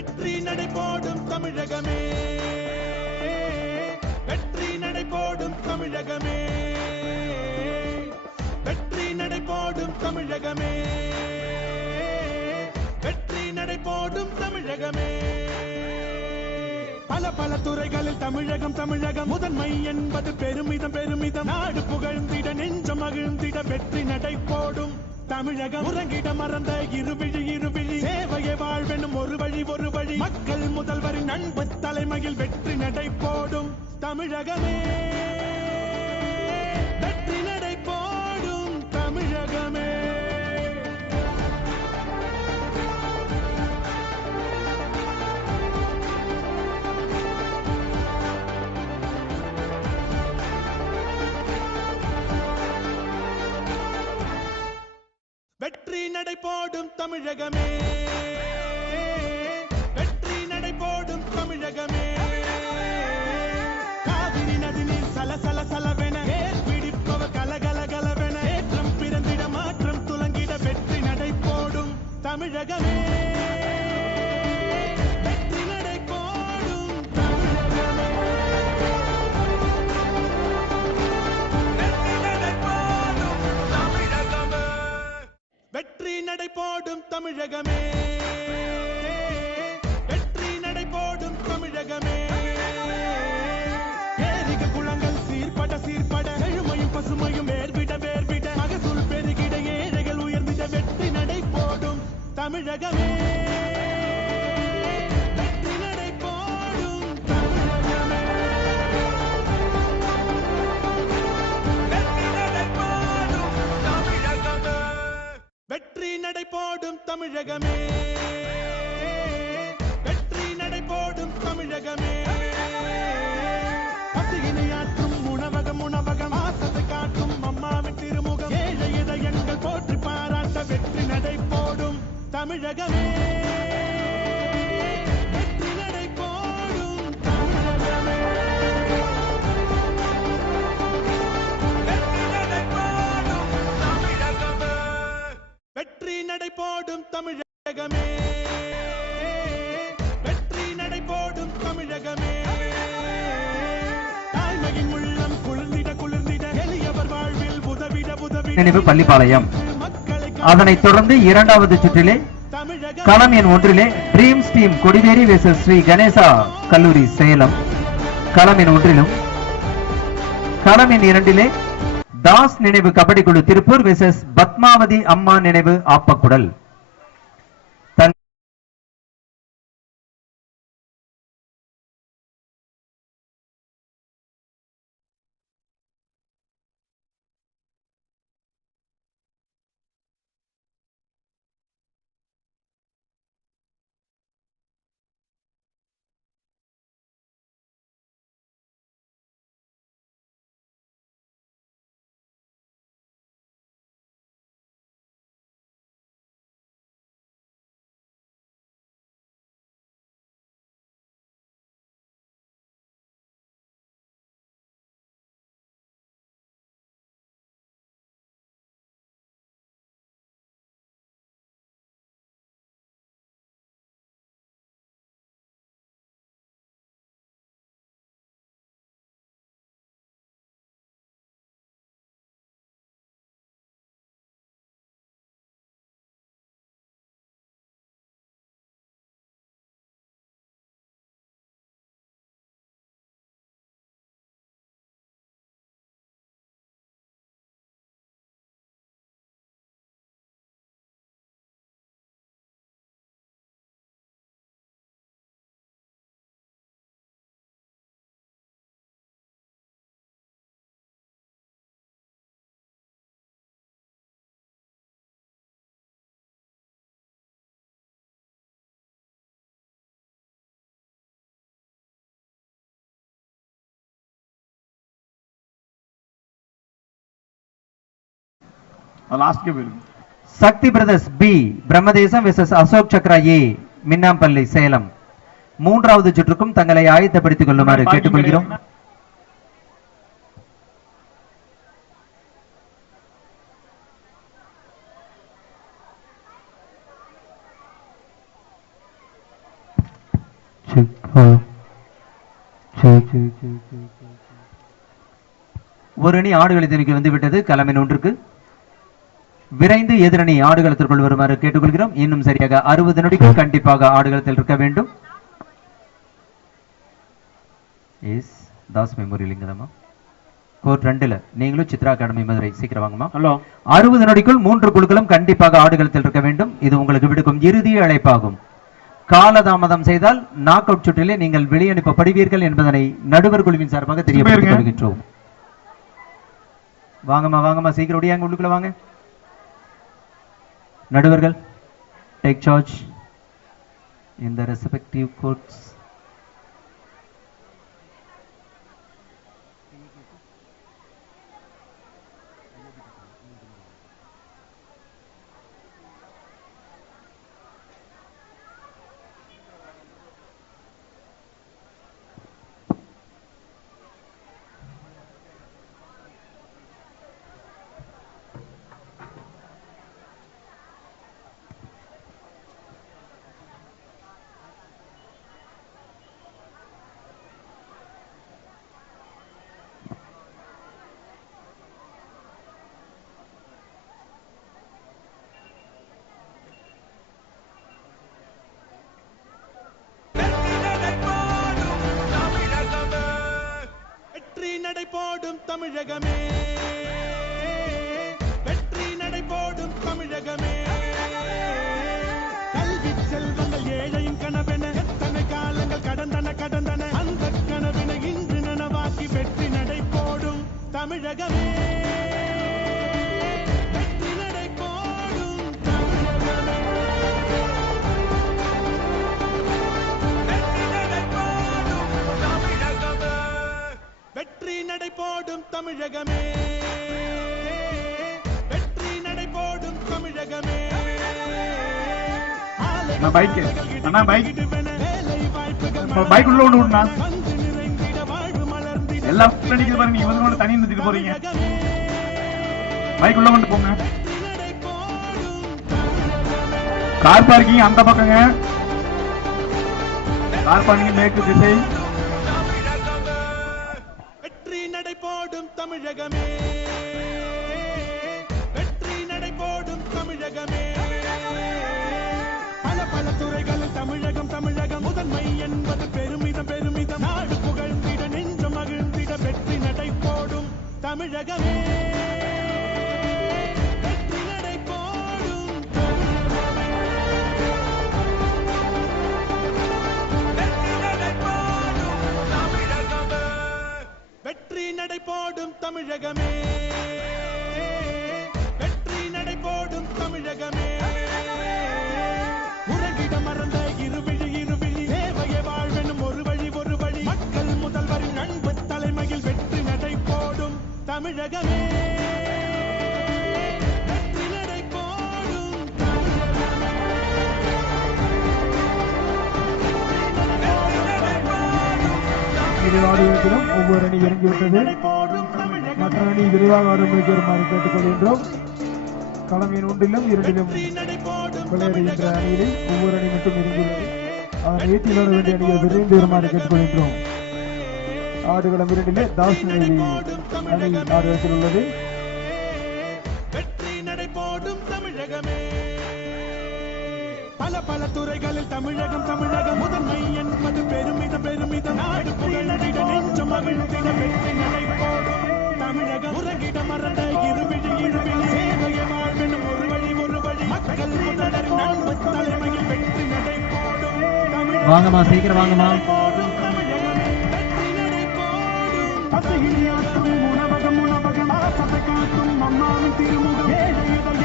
வெற்றி நடை போடும் தமிழகமே, வெற்றி நடை போடும் தமிழகமே, வெற்றி நடை போடும் தமிழகமே, வெற்றி நடை போடும் தமிழகமே. பல பல துறைகளில் தமிழகம் தமிழகம் முதன்மை என்பது பெருமிதம் பெருமிதம். நாடு புகழ்ந்திட நெஞ்சம் மகிழ்ந்திட வெற்றி நடை போடும் தமிழகம். உறங்கிட மறந்த இருவிழி இருவிழி சேவையை வாழ்வெனும் ஒரு வழி ஒரு வழி. மக்கள் முதல்வரின் அன்பு தலைமையில் வெற்றி நடை போடும் தமிழகமே, வெற்றி நடை போடும் தமிழகமே. வெற்றி நடை போடும் தமிழகமே, வெற்றி நடை போடும் தமிழகமே. காவிரி நதி நீர் சல சல சலவென பிடிப்பவர் கலகல கலவென. ஏற்றம் பிறந்திட மாற்றம் துலங்கிட வெற்றி நடை போடும் தமிழகமே, வெற்றி நடை போடும் தமிழகமே. வெற்றி நடை போடும் தமிழகமே, வெற்றி நடை போடும் தமிழகமே. ஏரிகள் குளங்கள் சீர்பட சீர்பட செழுமையும் பசுமையும் வேர்விட வேர்விட. மகசூல் பெருகிட ஏழைகள் உயர்ந்திட வெற்றி நடை போடும் தமிழகமே, வெற்றி நடை போடும் தமிழகமே. வெற்றி நடை போடும் தமிழகமே, வெற்றி நடை போடும் தமிழகமே. பசியினையாற்றும் உணவகம் உணவகம் ஆசத்தை காட்டும் அம்மாவின் திருமுகம். ஏழை இதயங்கள் போற்றி பாராட்ட வெற்றி நடை போடும் தமிழகமே, வெற்றி நடை போடும் தமிழகமே. வெற்றி நடை போடும் தமிழகமே, வெற்றி நடை போடும் தமிழகமே. தாய்மையின் உள்ளம் குளிர்ந்திட குளிர்ந்திட எளியவர் வாழ்வில் உதவிட உதவிட. நினைவு பள்ளிப்பாளையம். அதனைத் தொடர்ந்து இரண்டாவது சுற்றிலே களம் எண் 1 dreams team Kodiveri versus Sri Ganesha கல்லூரி சேலம். களம் எண் 1 களம் எண் 2 தாஸ் நினைவு கபடி குழு திருப்பூர் வெர்சஸ் பத்மாவதி அம்மா நினைவு Appakudal. Sakthi brothers B Brahmadesam versus Ashok Chakra A Minnampalli Salem. மூன்றாவது சுற்றுக்கும் தங்களை ஆயத்தப்படுத்திக் கொள்ளுமாறு கேட்டுக்கொள்கிறோம். ஒரு அணி ஆடுகளத்திற்கு வந்துவிட்டது. களமின் ஒன்றுக்கு விரைந்து எதிரணி ஆடுகளத்திற்குள் வருமாறு கேட்டுக்கொள்கிறோம். இன்னும் சரியாக 60 நொடிகள் கண்டிப்பாக ஆடுகளத்தில் இருக்க வேண்டும். தாஸ் மெமோரியல் இங்கதாமா கோர்ட் 2ல நீங்களும் சித்ரா அகாடமி மதுரை சீக்கிரம் வாங்கம்மா. ஹலோ 60 நொடிக்குள் 3 குழுக்களும் கண்டிப்பாக ஆடுகளத்தில் இருக்க வேண்டும். இது உங்களுக்கு விடுக்கும் இறுதி அழைப்பாகும். காலதாமதம் செய்தால் நாக் அவுட் சுற்றிலே நீங்கள் வெளியனுப்பப்படுவீர்கள் என்பதனை நடுவர் குழுவின் சார்பாக தெரியப்படுத்திக் கொள்கின்றோம். வாங்கம்மா வாங்கம்மா சீக்கிரம் ஒடியாங்க உள்ளுக்குள்ள வாங்க. நடுவர்கள் take charge in the respective courts. போடும் தமிழகமே, வெற்றி நடை போடும் தமிழகமே. கல்வி செல்வங்கள் ஏழையின் கனவென எத்தனை காலங்கள் கடந்தன அந்த கனவினை இன்று நனவாக்கி வெற்றி நடை போடும் தமிழகமே, வெற்றி நடை போடும் தமிழகமே. வெற்றி நடை போடும் தமிழகமே, வெற்றி நடை போடும் தமிழகமே. பைக் உள்ள ஒண்ணு விடுனா எல்லாம் அடிக்குது பாருங்க. நீங்க வந்து தனி நிறுத்திட்டு போறீங்க. பைக் உள்ள கொண்டு போங்க. கார் பார்க்கிங் அந்த பக்கங்க. கார் பார்க்கிங் மேற்கு திசை. நடை போடும் தமிழகமே, வெற்றி நடை போடும் தமிழகமே. பல பல துறைகளில் தமிழகம் முதன்மை என்பது பெருமிதம். நாடு புகழ்ந்திட நெஞ்சம் மகிழ்ந்திட வெற்றி நடை போடும் தமிழகமே, வெற்றி நடை போடும் வெற்றி நடை போடும் தமிழகமே, வெற்றி நடை போடும் தமிழகமே. உறங்கிட மறந்த இருவிழி சேவையை வாழ்வெனும் ஒரு வழி மக்கள் முதல்வரின் அன்பு தலைமையில் வெற்றி நடை போடும் தமிழகமே, வெற்றி நடை போடும் தமிழகமே. ஆடுகளத்திலும் ஒவ்வொரு அணி இறங்கிவிட்டது. மற்ற அணி விரைவாக ஆடும்படிக்கு வருமாறு கேட்டுக்கொள்கின்றோம். களமின் ஒன்றிலும் இரண்டிலும் விளையாடுகின்ற அணியில் ஒவ்வொரு அணி மட்டும் இறங்கியுள்ளது. அதனை ஏற்றி விளையாட வேண்டிய அணிகள் விரைந்து வருமாறு கேட்டுக்கொள்கின்றோம். ஆடுகளம் இரண்டிலே தாஸ் அணி ஆடுகளத்தில் உள்ளது. வெற்றி நடை போடும் தமிழகமே, பல பல துறைகளில் தமிழகம் முதன்மை என்பது பெருமிதம். நாடு புகழ்ந்திட நெஞ்சம் மகிழ்ந்திட வெற்றி நடை போடும் தமிழகம். உறங்கிட மறந்த இருவிழி சேவையை வாழ்வெனும் ஒரு வழி மக்கள் முதல்வரின் அன்பு தலைமையில் வெற்றி நடை போடும் தமிழகம். வாங்கம்மா சீக்கிரம் வாங்கம்மா. வெற்றி நடை போடும் பசையாற்றும் உணவகம் ஆசை காட்டும் அம்மாவின் திருமுகம்.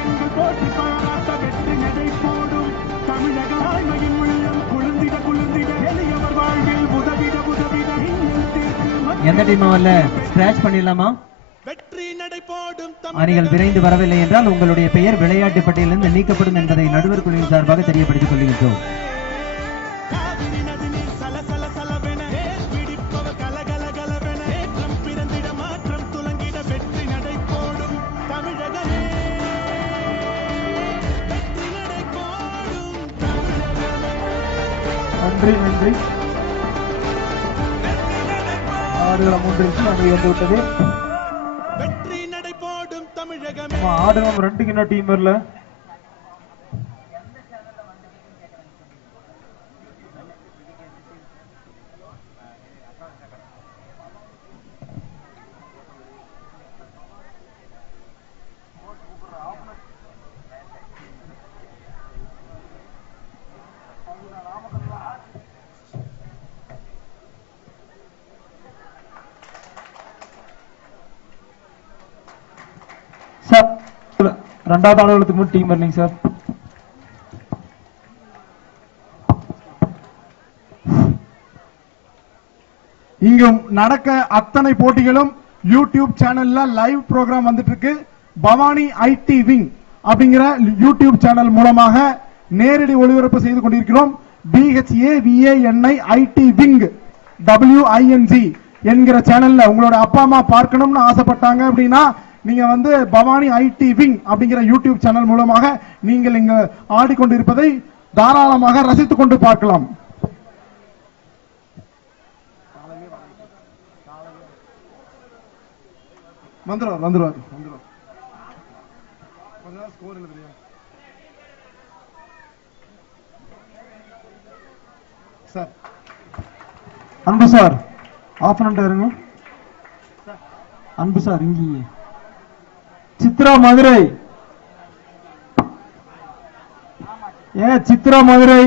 எங்கள் போட்டி பாராட்ட வெற்றி நடை போடும் தமிழகம். தாய்மையின் உள்ளம் குளிர்ந்திட எளியவர் வாழ்வில் உதவிட எந்த டீம் வரல ஸ்கிராட்ச் பண்ணிடலாமா? வெற்றி நடை போடும் அணிகள் விரைந்து வரவில்லை என்றால் உங்களுடைய பெயர் விளையாட்டு பட்டியலிருந்து நீக்கப்படும் என்பதை நடுவர் குழுவின் சார்பாக தெரியப்படுத்திக் கொள்கின்றோம். நன்றி. ஆடுகளம் ஒன்றிற்கு அணி வந்துவிட்டது. வெற்றி நடை போடும் தமிழகம். ஆடுகளம் 2க்கு இன்னும் டீம் வரல. சார் 2வது ஆடுகளத்துக்கு மட்டும் டீம் வரலைங்க சார். இங்கு நடக்க அத்தனை போட்டிகளும் யூடியூப் சேனல்ல லைவ் ப்ரோக்ராம் வந்துட்டு இருக்கு. பவானி ஐடி விங் அப்படிங்கிற யூடியூப் சேனல் மூலமாக நேரடி ஒளிபரப்பு செய்து கொண்டிருக்கிறோம். BHAVANI IT விங் WING என்கிற சேனல்ல உங்களோட அப்பா அம்மா பார்க்கணும்னு ஆசைப்பட்டாங்க அப்படின்னா நீங்க வந்து பவானி ஐடி விங் அப்படிங்கிற யூடியூப் சேனல் மூலமாக நீங்கள் இங்க ஆடிக்கொண்டிருப்பதை தாராளமாக ரசித்துக் கொண்டு பார்க்கலாம். வந்துருவார். சார் அன்பு சார் ஆஃப் இருங்க. அன்பு சார் இங்கே சித்ரா மதுரை. சித்ரா மதுரை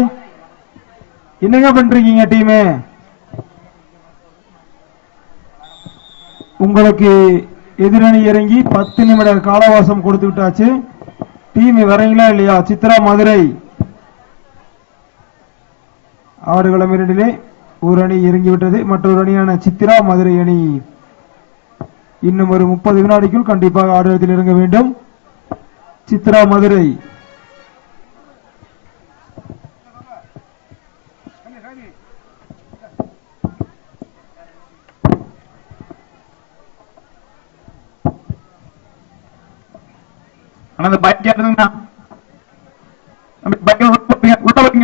என்னங்க பண்றீங்க டீமு? உங்களுக்கு எதிரணி இறங்கி 10 நிமிட காலவாசம் கொடுத்து விட்டாச்சு. டீம் வரீங்களா இல்லையா? சித்ரா மதுரை ஆடுகளம் 2லே ஒரு அணி இறங்கிவிட்டது. மற்றொரு அணியான சித்ரா மதுரை அணி இன்னும் ஒரு 30 வினாடிக்குள் கண்டிப்பாக ஆடுகளத்தில் இறங்க வேண்டும். சித்ரா மதுரை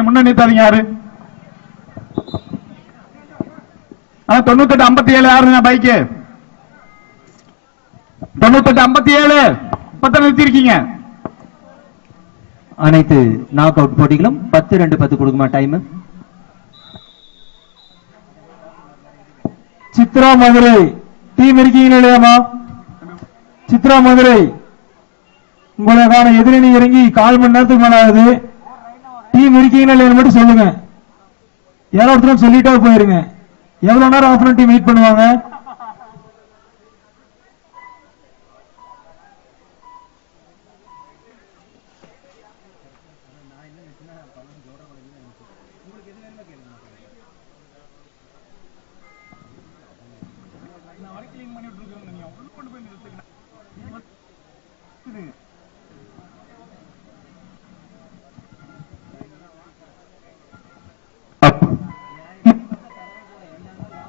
முன்ன நிறுத்தாதீங்க. யாரு 9857 யாருங்க பைக்கு? 9857 பத்த நிறுத்திருக்கீங்க. அனைத்து நாக் அவுட் போட்டிகளும் 10-2-10 கொடுக்குமா டைம்? சித்ரா மதுரை டீம் இருக்கீங்களா இல்லையாமா? சித்ரா மதுரை உங்களுக்கான எதிரணி இறங்கி 1/4 மணி நேரத்துக்கு மேல ஆகுது. டீம் இருக்கீங்களா இல்லையா மட்டும் சொல்லுங்க. யாராவது சொல்லிட்டா போயிருங்க. எவ்வளவு நேரம் ஆஃப் டீம் வெயிட் பண்ணுவாங்க?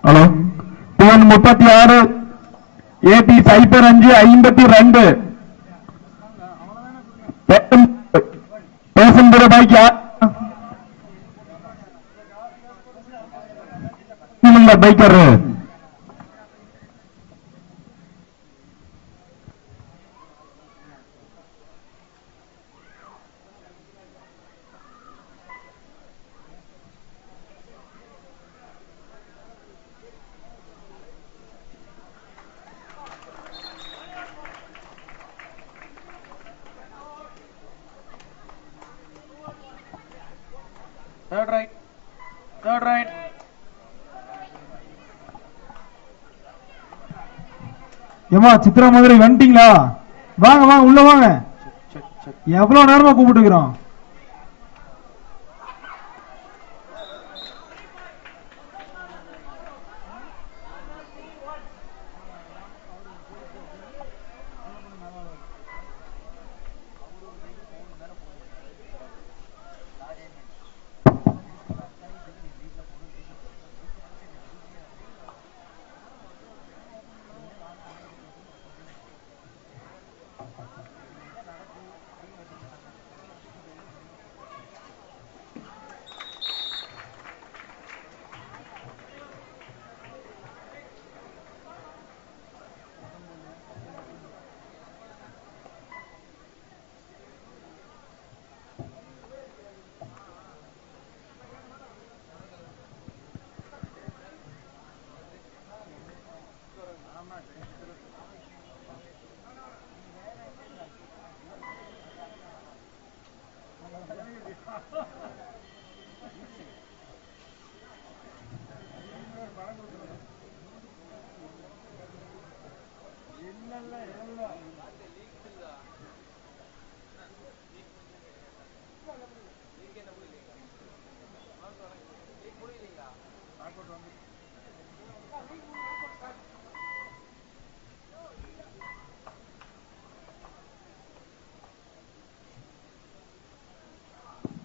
ஹலோ 36 AT 0552 பேசம்புற பைக் பைக்கர் third right. ஏமா சித்ரா மதுரை வந்துட்டீங்களா? வாங்க வாங்க உள்ள வாங்க. எவ்வளவு நேரமா கூப்பிட்டுக்கிறோம்.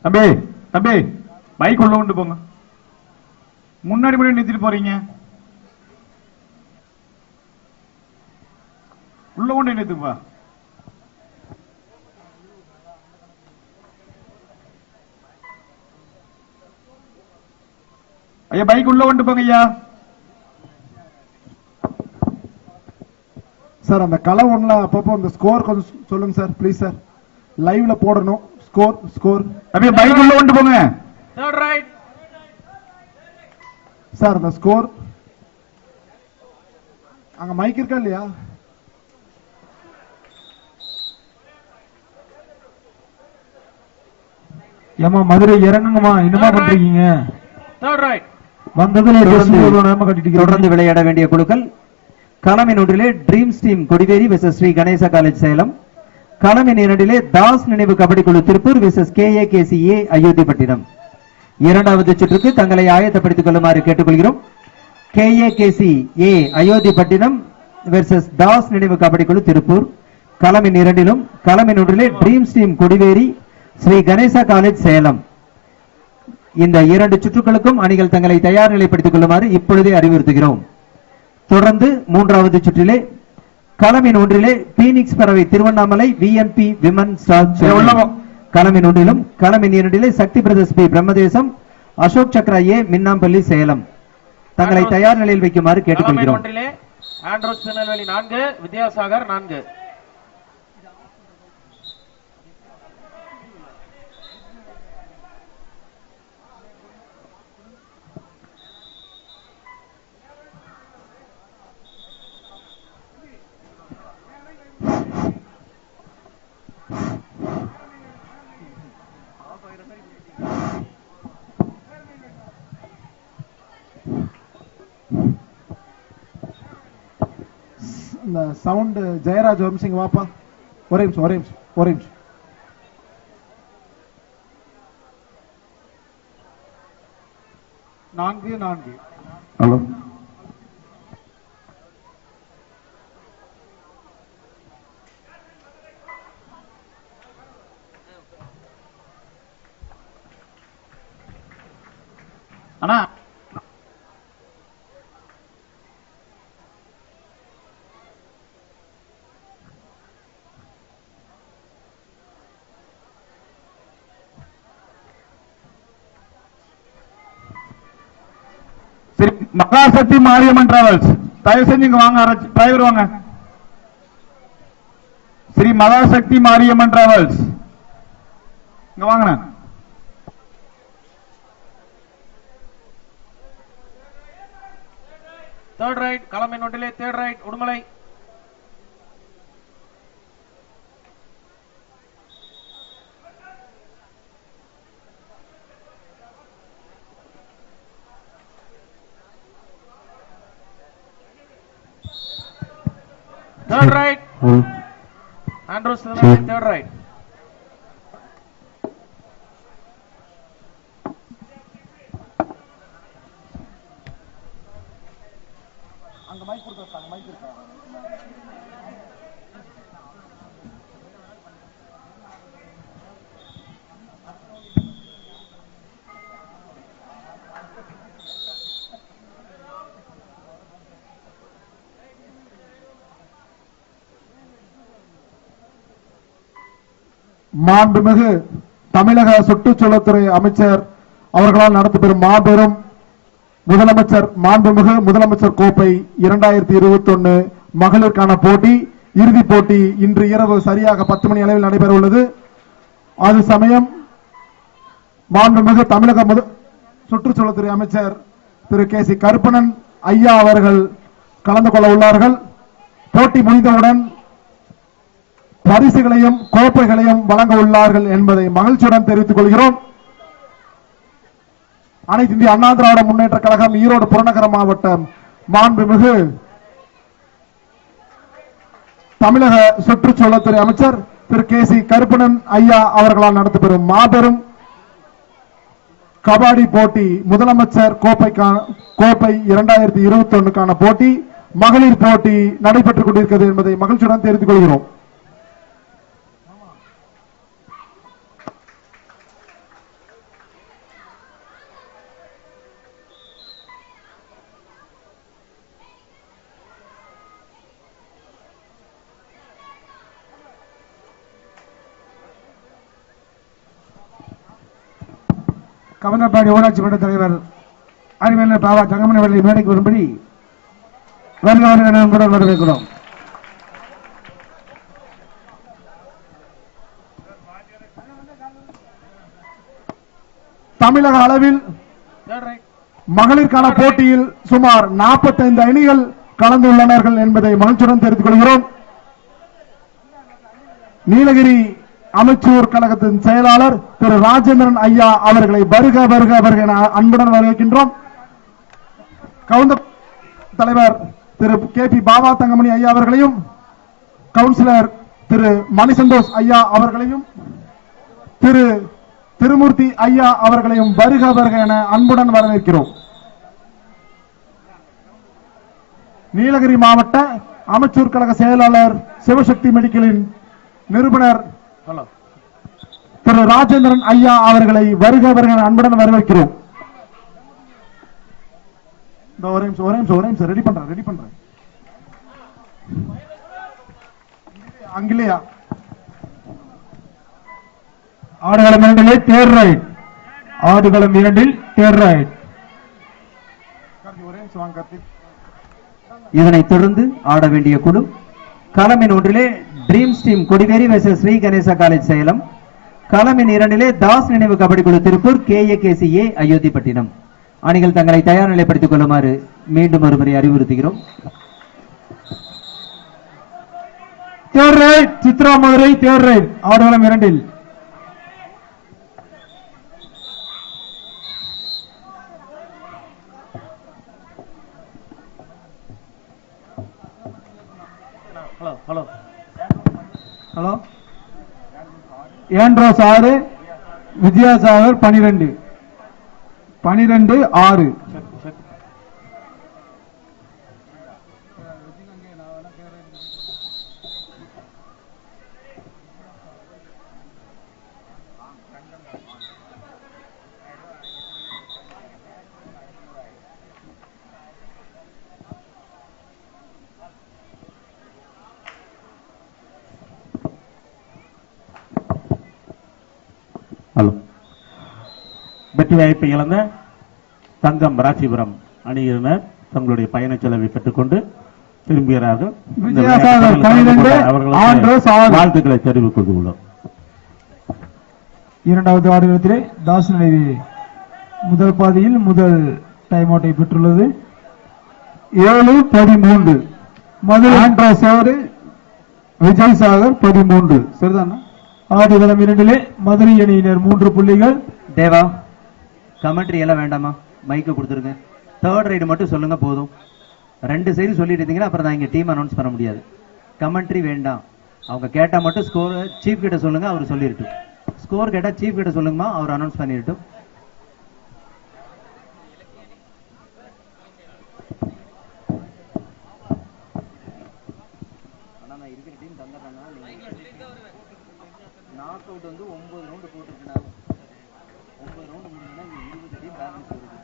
தம்பி தம்பி பைக் உள்ள கொண்டு போங்க. முன்னாடி முன்னாடி நிறுத்திட்டு போறீங்க. உள்ள கொண்டு நிறுத்துப்பா. ஐயா பைக் உள்ள கொண்டு போங்க ஐயா. சார் அந்த களை ஒண்ணுல அப்பப்போ அந்த ஸ்கோர் கொஞ்சம் சொல்லுங்க சார் ப்ளீஸ் சார். லைவ்ல போடணும் ஸ்கோர் ஸ்கோர். அப்படியே பைக் உள்ள கொண்டு போங்க. Third right. சார் அந்த ஸ்கோர் அங்க மைக் இருக்கா இல்லையா? ஏமா மதுரை இறங்குங்கம்மா, என்னமா பண்றீங்க? Third right. வந்ததுல நேரமா கட்டிட்டு தொடர்ந்து விளையாட வேண்டிய குழுக்கள் களமின் ஒன்றிலே dreams team Kodiveri versus Sri Ganesha college Salem. களமின் இரண்டிலே தாஸ் நினைவு கபடி குழு திருப்பூர் வெர்சஸ் KAKCA அயோத்திப்பட்டினம். இரண்டாவது சுற்றுக்கு தங்களை ஆயத்தப்படுத்திக் கொள்ளுமாறு கேட்டுக்கொள்கிறோம். KAKCA அயோத்திப்பட்டினம் வெர்சஸ் தாஸ் நினைவு கபடி குழு திருப்பூர். களமின் இரண்டிலும் களமின் ஒன்றிலே dreams team Kodiveri Sri Ganesha college Salem. இந்த இரண்டு சுற்றுகளுக்கும் அணிகள் தங்களை தயார் நிலைப்படுத்திக் கொள்ளுமாறு இப்பொழுதே அறிவுறுத்துகிறோம். தொடர்ந்து மூன்றாவது சுற்றிலே களமின் ஒன்றிலே பீனிக்ஸ் பறவை திருவண்ணாமலை VMP விமன் ஸ்டார். களமின் ஒன்றிலும் களமின் இரண்டிலே Sakthi brothers B Brahmadesam Ashok Chakra A Minnampalli Salem. தங்களை தயார் நிலையில் வைக்குமாறு கேட்டுக்கொள்கிறோம். ஆண்ட்ரூஸ் திருநெல்வேலி 4, வித்யாசாகர் 4. இந்த சவுண்ட் ஜெயராஜ் வம்சிங் வாப்பா. ஒரே நிமிஷம் ஒரே நிமிஷம் ஒரே நிமிஷம். நான்கு நான்கு. ஹலோ அண்ணா சரி, மகாசக்தி மாரியம்மன் டிராவல்ஸ் தயவு செஞ்சு இங்க வாங்க. டிரைவர் வாங்க. ஸ்ரீ மகாசக்தி மாரியம்மன் டிராவல்ஸ் இங்க வாங்க. Third right. களமின் ஒன்றிலே third right. Udumalai. Third right. Andrews Tirunelveli third right. அங்க மைக் கொடுத்தா அங்க மைக் இருக்கா? மாண்புமிகு தமிழக சுற்றுச்சூழல்துறை அமைச்சர் அவர்களால் நடத்தப்பெறும் மாபெரும் மாண்புமிகு முதலமைச்சர் கோப்பை 2021 மகளிருக்கான போட்டி இறுதிப் போட்டி இன்று இரவு சரியாக 10 மணி அளவில் நடைபெற உள்ளது. அது சமயம் மாண்புமிகு தமிழக சுற்றுச்சூழல்துறை அமைச்சர் திரு KC கருப்பணன் ஐயா அவர்கள் கலந்து கொள்ள உள்ளார்கள். போட்டி முடிந்தவுடன் பரிசுகளையும் கோப்பைகளையும் வழங்க உள்ளார்கள் என்பதை மகிழ்ச்சியுடன் தெரிவித்துக் கொள்கிறோம். அனைத்து இந்திய அண்ணா திராவிட முன்னேற்ற கழகம் ஈரோடு புறநகர மாவட்டம் மாண்புமிகு தமிழக சுற்றுச்சூழல்துறை அமைச்சர் திரு KC கருப்பணன் ஐயா அவர்களால் நடத்தப்பெறும் மாபெரும் கபாடி போட்டி முதலமைச்சர் கோப்பை 2021க்கான போட்டி மகளிர் போட்டி நடைபெற்றுக் கொண்டிருக்கிறது என்பதை மகிழ்ச்சியுடன் தெரிவித்துக் கொள்கிறோம். கவனப்பாடி ஊராட்சி மன்ற தலைவர் அறிவியல் பாபா தங்கமணி அவர்களை மேடைக்கு வரும்படி வருகிறவர்கள் வரவேற்கிறோம். தமிழக அளவில் மகளிருக்கான போட்டியில் சுமார் 45 அணிகள் கலந்துள்ளனர்கள் என்பதை மகிழ்ச்சியுடன் தெரிவித்துக் கொள்கிறோம். நீலகிரி அமைச்சூர் கழகத்தின் செயலாளர் திரு ராஜேந்திரன் ஐயா அவர்களை வருக வருக வருக என அன்புடன் வரவேற்கின்றோம். கவுந்த தலைவர் திரு KP பாபா தங்கமணி ஐயா அவர்களையும் கவுன்சிலர் திரு மணிசந்தோஷ் ஐயா அவர்களையும் திரு திருமூர்த்தி ஐயா அவர்களையும் வருக வருக என அன்புடன் வரவேற்கிறோம். நீலகிரி மாவட்ட அமைச்சூர் கழக செயலாளர் சிவசக்தி மெடிக்கலின் நிறுவனர் திரு ராஜேந்திரன் ஐயா அவர்களை வருக வருக என அன்புடன் வரவேற்கிறோம். ரெடி பண்றேன் அங்கிலேயா ஆடுகளம் 2 தேர் ரைட். ஆடுகளம் 2 தேர் ரைட். இதனைத் தொடர்ந்து ஆட வேண்டிய குழு களமின் 1 dreams team Kodiveri versus Sri Ganesha college Salem. களமின் 2 தாஸ் நினைவு கபடி குழு திருப்பூர் KAKCA அயோத்திப்பட்டினம். அணிகள் தங்களை தயார் நிலைப்படுத்திக் கொள்ளுமாறு மீண்டும் ஒருமுறை அறிவுறுத்துகிறோம். தேர் ரைட் சித்ரா மதுரை தேர் ரைட். ஆடுகளம் 2. ஹலோ ஏண்ட்ரோஸ் 6 வித்யாசாகர் 12 6. ஹலோ வெற்றி வாய்ப்பை இழந்த தங்கம் ராசிபுரம் அணியினர் தங்களுடைய பயண செலவை பெற்றுக்கொண்டு திரும்புகிறார்கள். வாழ்த்துக்களை தெரிவித்துக் கொள்கிறோம். இரண்டாவது ஆடுகளத்திலே தாஸ் நினைவு முதல் பாதியில் முதல் டைம் அவுட்டை பெற்றுள்ளது. 7-13 மதுரை ஆண்ட்ராஸ் 6 விஜய் சாகர் 13. சரிதானா? ஆடுகளம் 2 மதுரை அணியினர் 3 புள்ளிகள். தேவா கமெண்ட்ரி எல்லாம் வேண்டாமா, மைக்கு கொடுத்துருங்க. தேர்ட் ரைடு மட்டும் சொல்லுங்க போதும். 2 சைடு சொல்லிட்டு இருந்தீங்கன்னா அப்புறம் தான் இங்க டீம் அனௌன்ஸ் பண்ண முடியாது. கமெண்ட்ரி வேண்டாம். அவங்க கேட்டா மட்டும் ஸ்கோர் சீஃப் கிட்ட சொல்லுங்க, அவர் சொல்லிருட்டும். ஸ்கோர் கேட்டா சீஃப் கிட்ட சொல்லுங்கம்மா, அவர் அனௌன்ஸ் பண்ணிருட்டும். நாக் அவுட் வந்து 9 ரவுண்டு போட்டுருக்கேன். 9 ரவுண்டு முடிஞ்சா 20 டீம் பேலன்ஸ் வருது.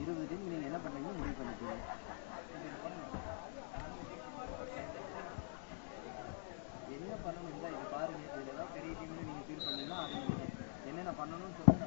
20 டீம் நீங்க என்ன பண்ணீங்க முடிவு பண்ணிக்கோங்க. என்ன பண்ணணும் இதை பாருங்க. இதுல ஏதாவது பெரிய டீம்னு நீங்க ஃபீல் பண்ணீங்கன்னா அதை என்னென்ன பண்ணணும்னு சொல்லுங்க.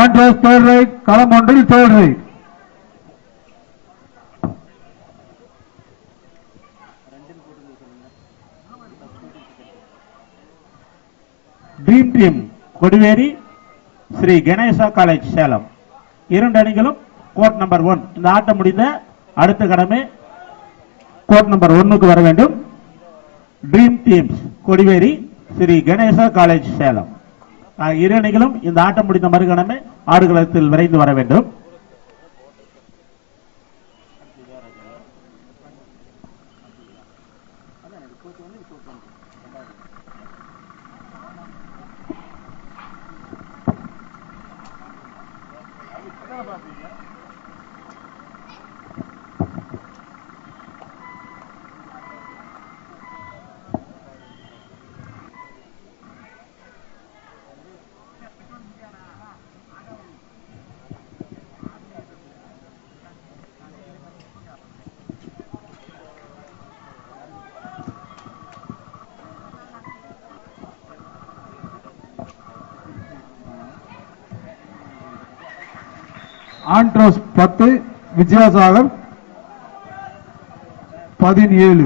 ஆண்ட்ரஸ் தேர்ட் ரைட், களம் ஒன்றில் third right. Dream team Kodiveri Sri Ganesha college Salem. இரண்டு அணிகளும் கோர்ட் நம்பர் 1. இந்த ஆட்டம் முடிந்த அடுத்த கடமை கோர்ட் நம்பர் 1க்கு வர வேண்டும். Dream teams Kodiveri Sri Ganesha college Salem. இரு அணிகளும் இந்த ஆட்டம் முடிந்த மறுகணமே ஆடுகளத்தில் விரைந்து வர வேண்டும். Andrews 10, Vidyasagar 17.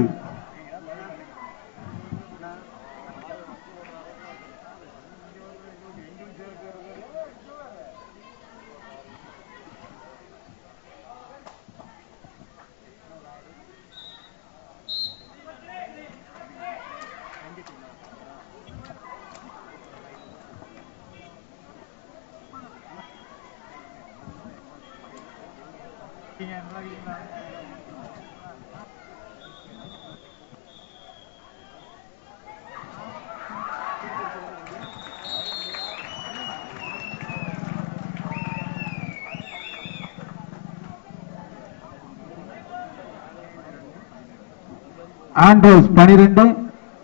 Andrews 12,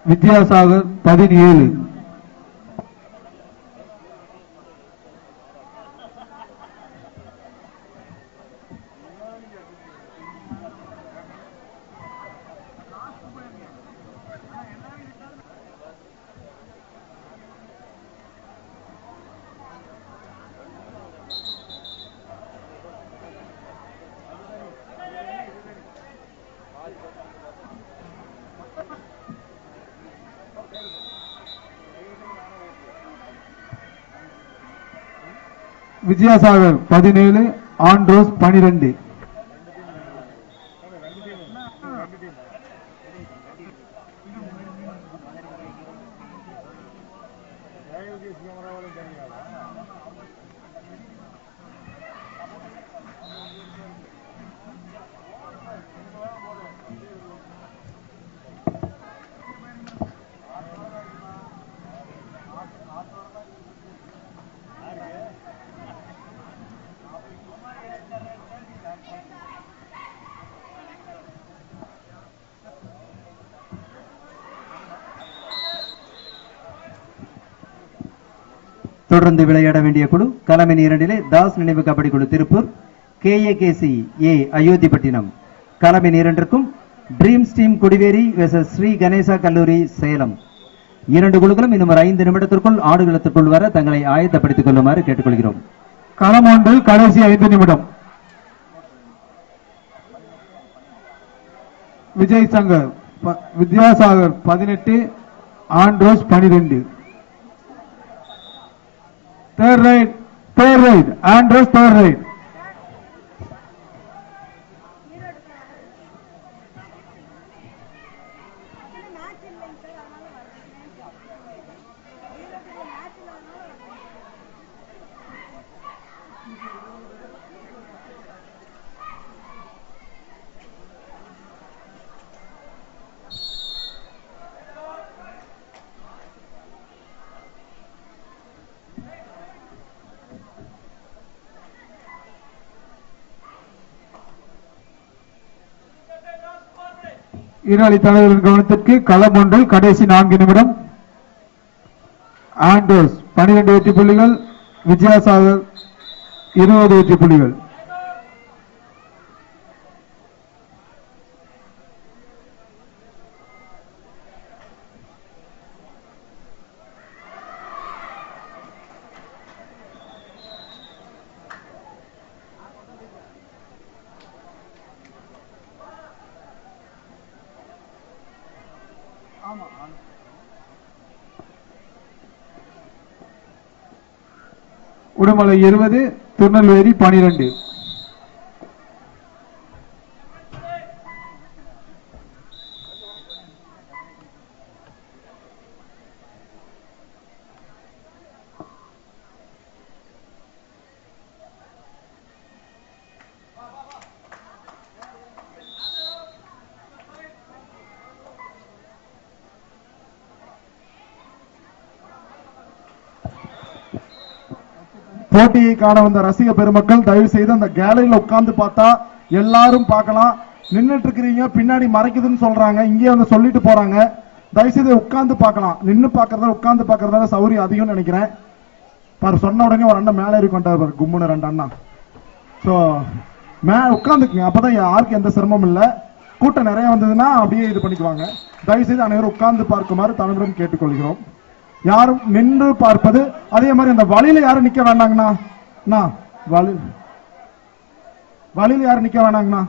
Vidyasagar 17. Vidyasagar 17, Andrews 12. தொடர்ந்து விளையாட வேண்டிய குழு களமின் 2 தாஸ் நினைவு கபடி குழு திருப்பூர், KAKC A அயோத்திப்பட்டினம். களமின் 2க்கும் dreams team Kodiveri versus Sri Ganesha கல்லூரி சேலம். இரண்டு குழுக்களும் இன்னும் 5 நிமிடத்திற்குள் ஆடுகளத்திற்குள் வர தங்களை ஆயத்தப்படுத்திக் கொள்ளுமாறு கேட்டுக்கொள்கிறோம். களம் ஒன்றில் கடைசி 5 நிமிடம். Vijay Shankar, Vidyasagar 18, Andrews 12. Third right, Andros third right. இராலி தலைவரின் கவனத்திற்கு களம் ஒன்றில் கடைசி 4 நிமிடம். ஆண்ட்ரோஸ் 12 வெற்றி புள்ளிகள், வித்யாசாகர் 20 வெற்றி புள்ளிகள். உடுமலை 20, திருநெல்வேலி 12. போட்டியை காண வந்த ரசிக பெருமக்கள் தயவு செய்து அந்த கேலரியில உட்கார்ந்து பார்த்தா எல்லாரும் பார்க்கலாம். நின்னுட்டு இருக்கிறீங்க, பின்னாடி மறைக்குதுன்னு சொல்றாங்க, இங்கே வந்து சொல்லிட்டு போறாங்க. தயவு செய்து உட்கார்ந்து பார்க்கலாம். நின்னு பாக்குறதா உட்கார்ந்து பாக்குறதா சௌரியம் அதிகம் நினைக்கிறேன். பாரு, சொன்ன உடனே ஒரு அண்ணன் மேலே ஏறி கொண்டாரு, கும்முன்னு 2 அண்ணா. சோ உட்கார்ந்துக்குங்க, அப்பதான் யாருக்கும் எந்த சிரமமும் இல்ல. கூட்டம் நிறைய வந்ததுன்னா அப்படியே இது பண்ணிக்குவாங்க. தயவு செய்து அனைவரும் உட்கார்ந்து பார்க்குமாறு தலைவரிடம் கேட்டுக்கொள்கிறோம். யாரும் நின்று பார்ப்பது, அதே மாதிரி அந்த வழியில யாரும் நிக்க வேண்டாங்கண்ணா. வழியில யாரும் நிக்க வேண்டாங்கண்ணா.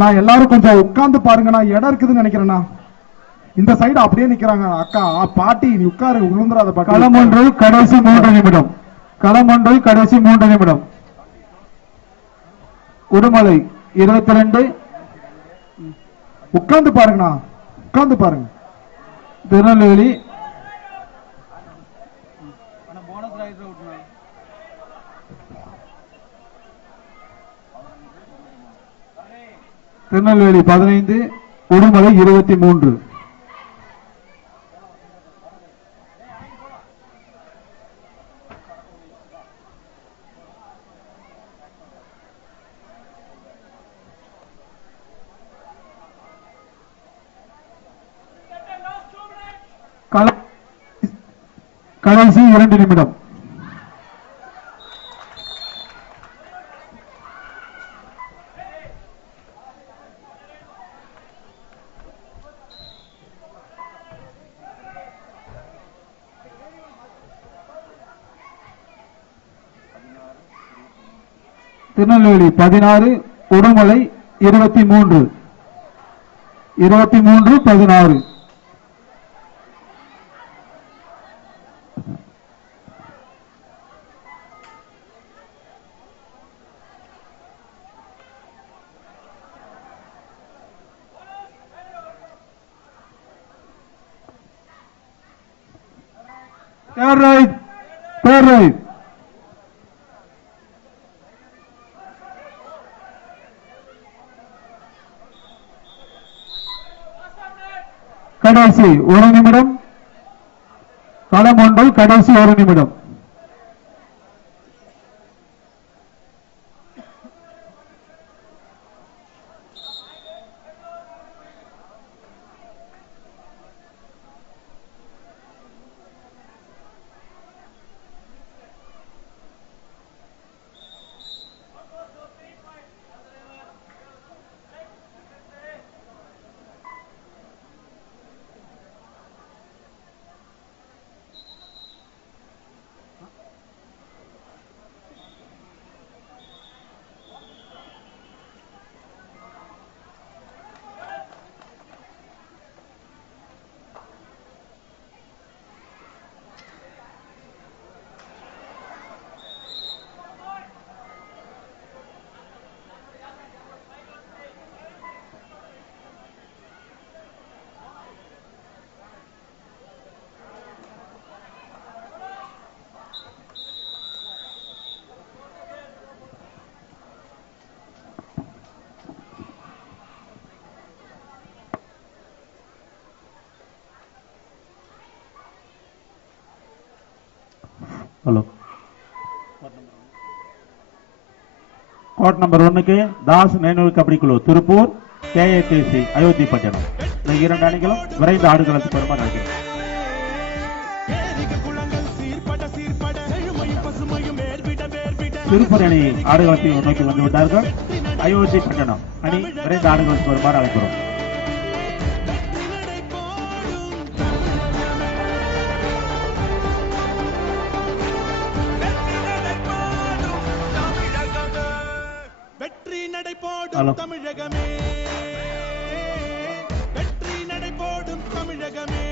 நான் எல்லாரும் கொஞ்சம் உட்கார்ந்து பாருங்கண்ணா, இடம் இருக்குதுன்னு நினைக்கிறேண்ணா. இந்த சைடு அப்படியே நிக்கிறாங்க. அக்கா பாட்டி நீ உட்காரு, உளுந்துராத பாட்டி. களம் ஒன்று கடைசி 3 நிமிடம். களம் ஒன்று கடைசி 3 நிமிடம். உடுமலை 22, உட்கார்ந்து பாருங்கண்ணா, உட்கார்ந்து பாருங்க. திருநெல்வேலி திருநெல்வேலி 15, உடுமலை 23. கடைசி 2 நிமிடம். திருநெல்வேலி 16, உடுமலை 23. 16. Third right. கடைசி 1 நிமிடம். களம் ஒன்று கடைசி 1 நிமிடம். ஹலோ, கோட் நம்பர் 1க்கு தாஸ் நினைவு கபடி குழு திருப்பூர், KATC அயோத்தி பட்டணம். இந்த 2 அணிகளும் விரைந்து ஆடுகளத்துக்கு வருமாறு நினைக்கிறேன். திருப்பூர் அணி ஆடுகளத்தை நோக்கி வந்து விட்டார்கள். அயோத்தி பட்டணம் அணி விரைந்து ஆடுகளத்துக்கு வருமாறு அழைக்கிறோம். தமிழகமே, வெற்றி நடை போடும் தமிழகமே.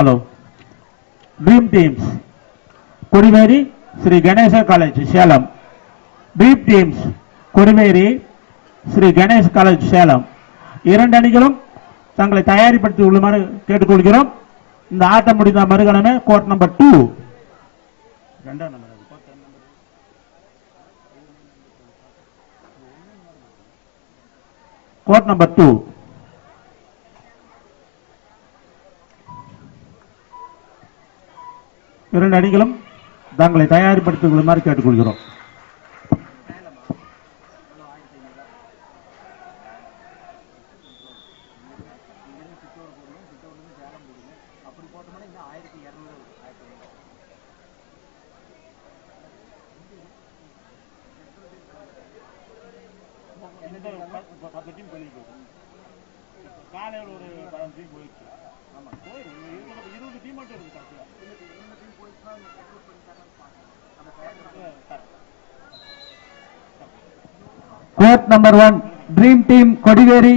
Hello. Dream teams Kodiveri Sri Ganesha college Salem. Dream teams Kodiveri Sri Ganesh college Salem. இரண்டு அணிகளும் தங்களை தயாரிப்படுத்தி உள்ளுமாறு கேட்டுக்கொள்கிறோம். இந்த ஆட்டம் முடிந்த மறுகணமே கோர்ட் நம்பர் 2 கோர்ட் நம்பர் 2 இரண்டு அணிகளும் தங்களை தயாரிப்படுத்திக் கொள்ளுமாறு கேட்டுக்கொள்கிறோம். காலையில் ஒரு 15 டீம் போயிடுச்சு. ஆமா, போயிருக்கு. 20 டீம் மட்டும் இருக்கு. Court number 1 dream team Kodiveri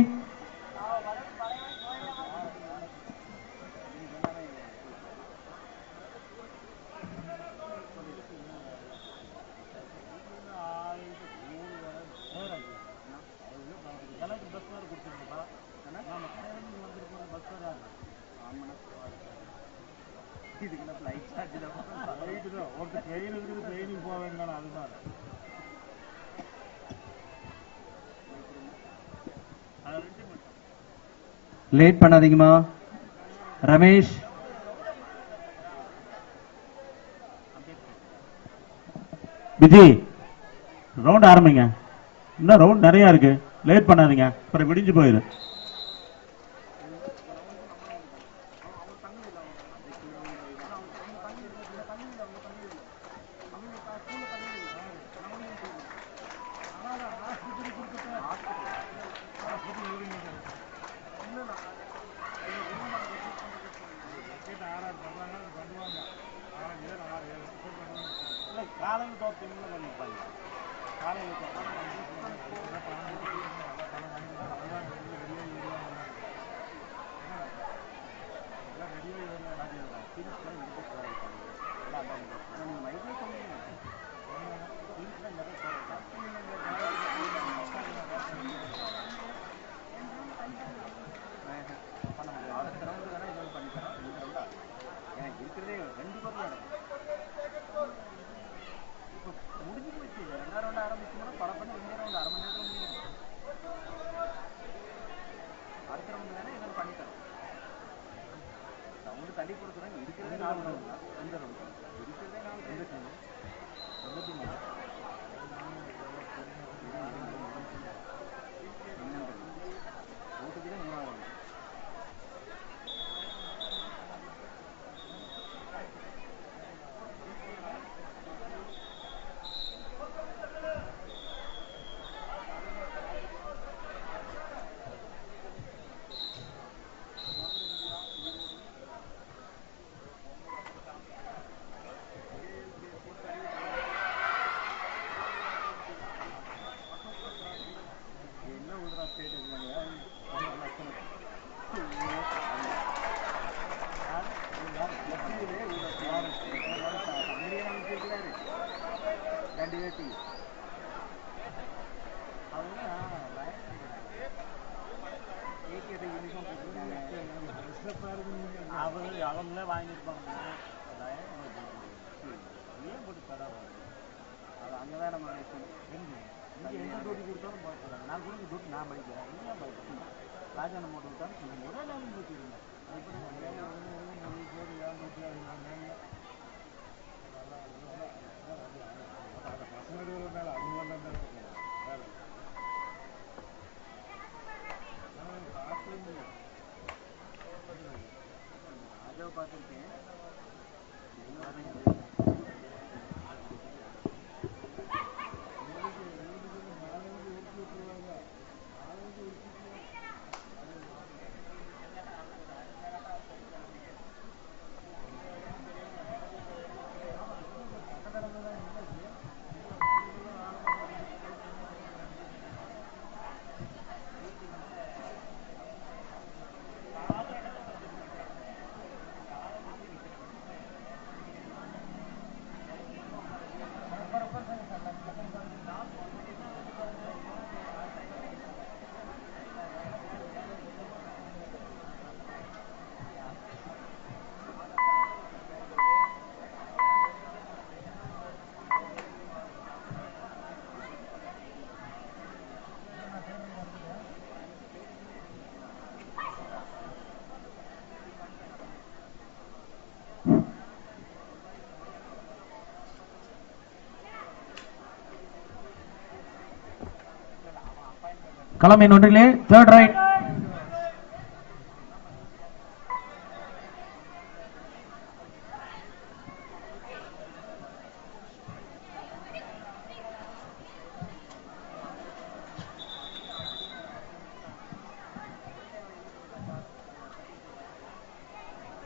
late பண்ணாதீங்கம்மா. ரமேஷ் விஜய் ரவுண்ட் ஆரம்பிங்க. இன்னும் ரவுண்ட் நிறைய இருக்கு. லேட் பண்ணாதீங்க, அப்புறம் விடிஞ்சு போயிரு. காலையில் தோற்றீங்களா பண்ணிப்பாங்க. காலையில் தள்ளி கொடுக்குறாங்க. இருக்கிறதே 4 ரவுண்ட் தான். இந்த ரவுண்ட் இருக்கிறதே 4 ரவுண்ட். அவங்களே வாங்கியிருப்பாங்க. ஏன் போட்டு கடை அது அங்கதான் நம்ம எந்த டூட்டி கொடுத்தாலும் பார்த்துறாங்க. நான் கொடுக்க டூட்டி நான் படிக்கிறேன். நீங்க படிக்கிறேன். ராஜான போட்டு விட்டாலும் ஒரே நாளும் போட்டிருந்தேன். ராஜாவை பார்த்துருக்கேன். களம் எண் ஒன்றிலே third right.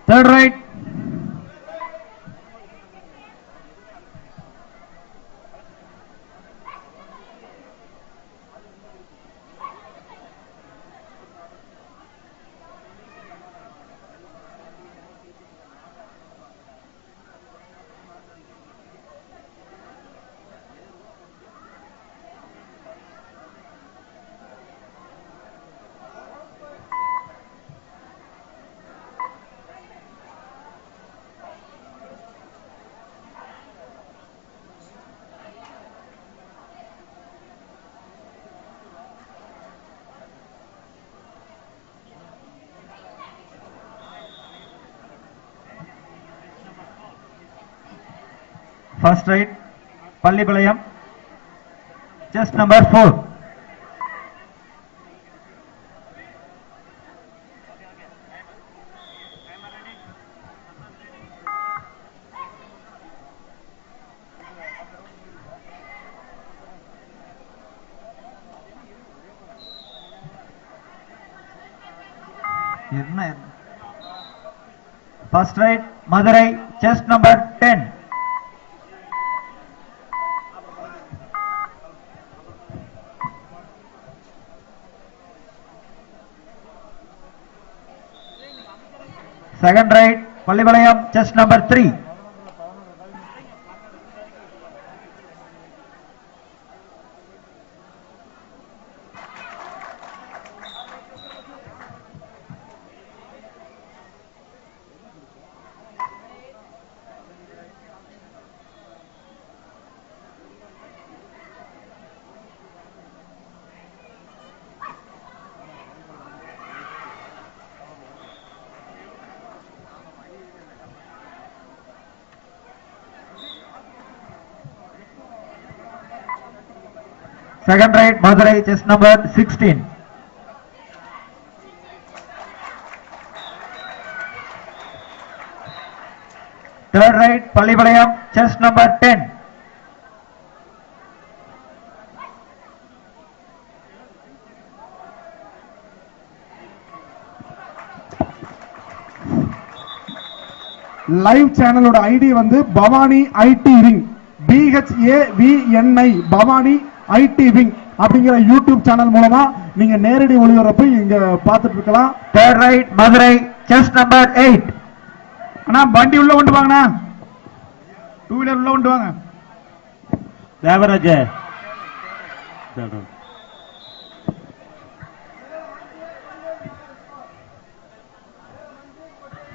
Third right. First right, Pallipalayam, chest number 4. First right, Madurai, chest number 10. Second right, Pallipalayam, chest number 3. Second right, Madurai, chest number 16. Third right, Pallipalayam, chest number 10. Live சேனலோட ஐடி வந்து Bhavani IT wing, BHAVNI, Bhavani IT wing அப்படிங்கிற YouTube channel மூலமா நீங்க நேரடி ஒளிபரப்பு இங்க பார்த்துட்டு இருக்கலாம். Third right, Madurai, chest number 8. அண்ணா வண்டி உள்ள கொண்டு வாங்கண்ணா, 2 வீலர் உள்ள கொண்டு வாங்க. Devaraja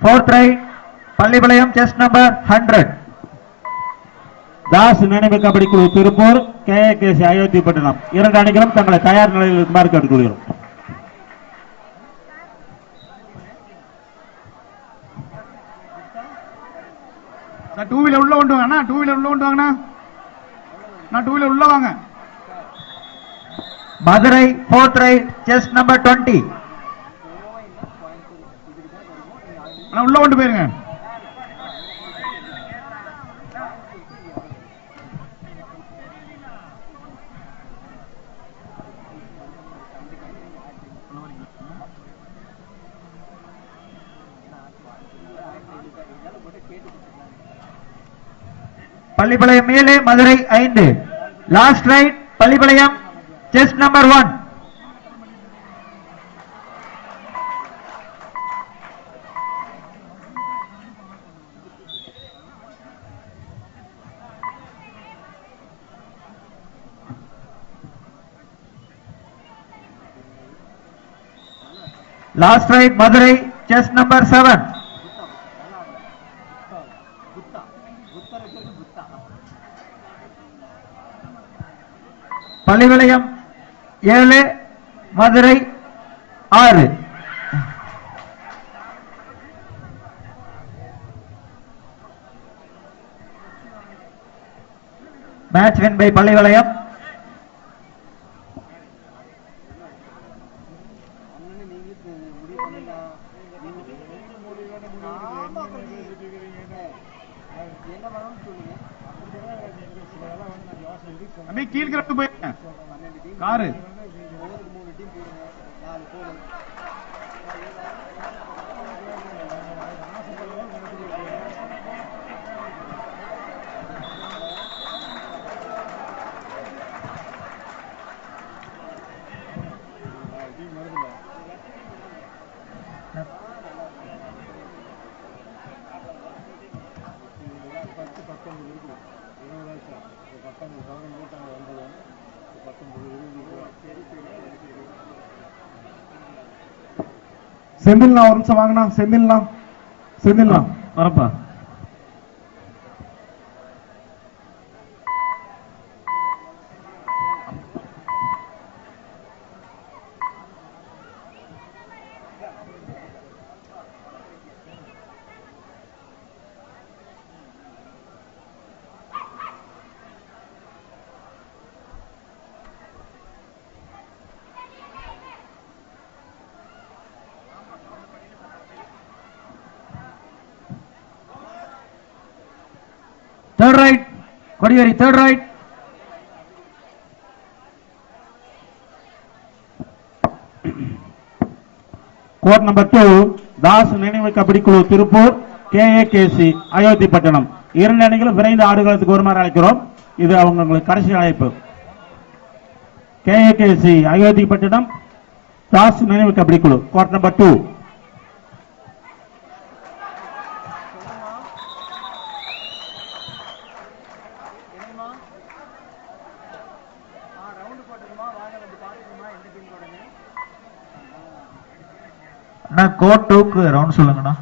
Fourth right, Pallipalayam, chest number 100. Das நினைவு கபடி குழு திருப்பூர், KKC அயோத்திப்பட்டினம், 2 அணிகளும் தங்களை தயார் நிலையில் இருக்குமாறு கேட்டுக்கொள்கிறோம். நான் 2 வீலர் உள்ள கொண்டு வாங்க, 2 வீலர் உள்ள கொண்டு வாங்கண்ணா, நான் 2 வீலர் உள்ள வாங்க. Madurai, fourth right, chest number 20. உள்ள கொண்டு போயிருங்க. Pallipalayam மேலே, Madurai 5. Last right, Pallipalayam, chest number 1. Last right, Madurai, chest number 7. Pallipalayam 7, Madurai 6. Match win by Pallipalayam. கீழ்கிரவுண்ட் போயிருங்க காரு. செந்தில்னா ஒரு நிமிஷம் வாங்கினா. செந்தில்னா வரப்பா. Third right Kodiveri, third right. Court number 2 Das நினைவு கபடி குழு திருப்பூர், KAKC அயோத்திப்பட்டினம். 2 அணிகளும் விரைந்து ஆடுகளத்துக்கு வருமாறு அழைக்கிறோம். இது உங்களுக்கு கடைசி அழைப்பு. KAKC அயோத்திப்பட்டினம், தாஸ் நினைவு கபடி குழு, கோட் நம்பர் 2. கோட் 2க்கு ரவுண்ட் சொல்லுங்கண்ணா.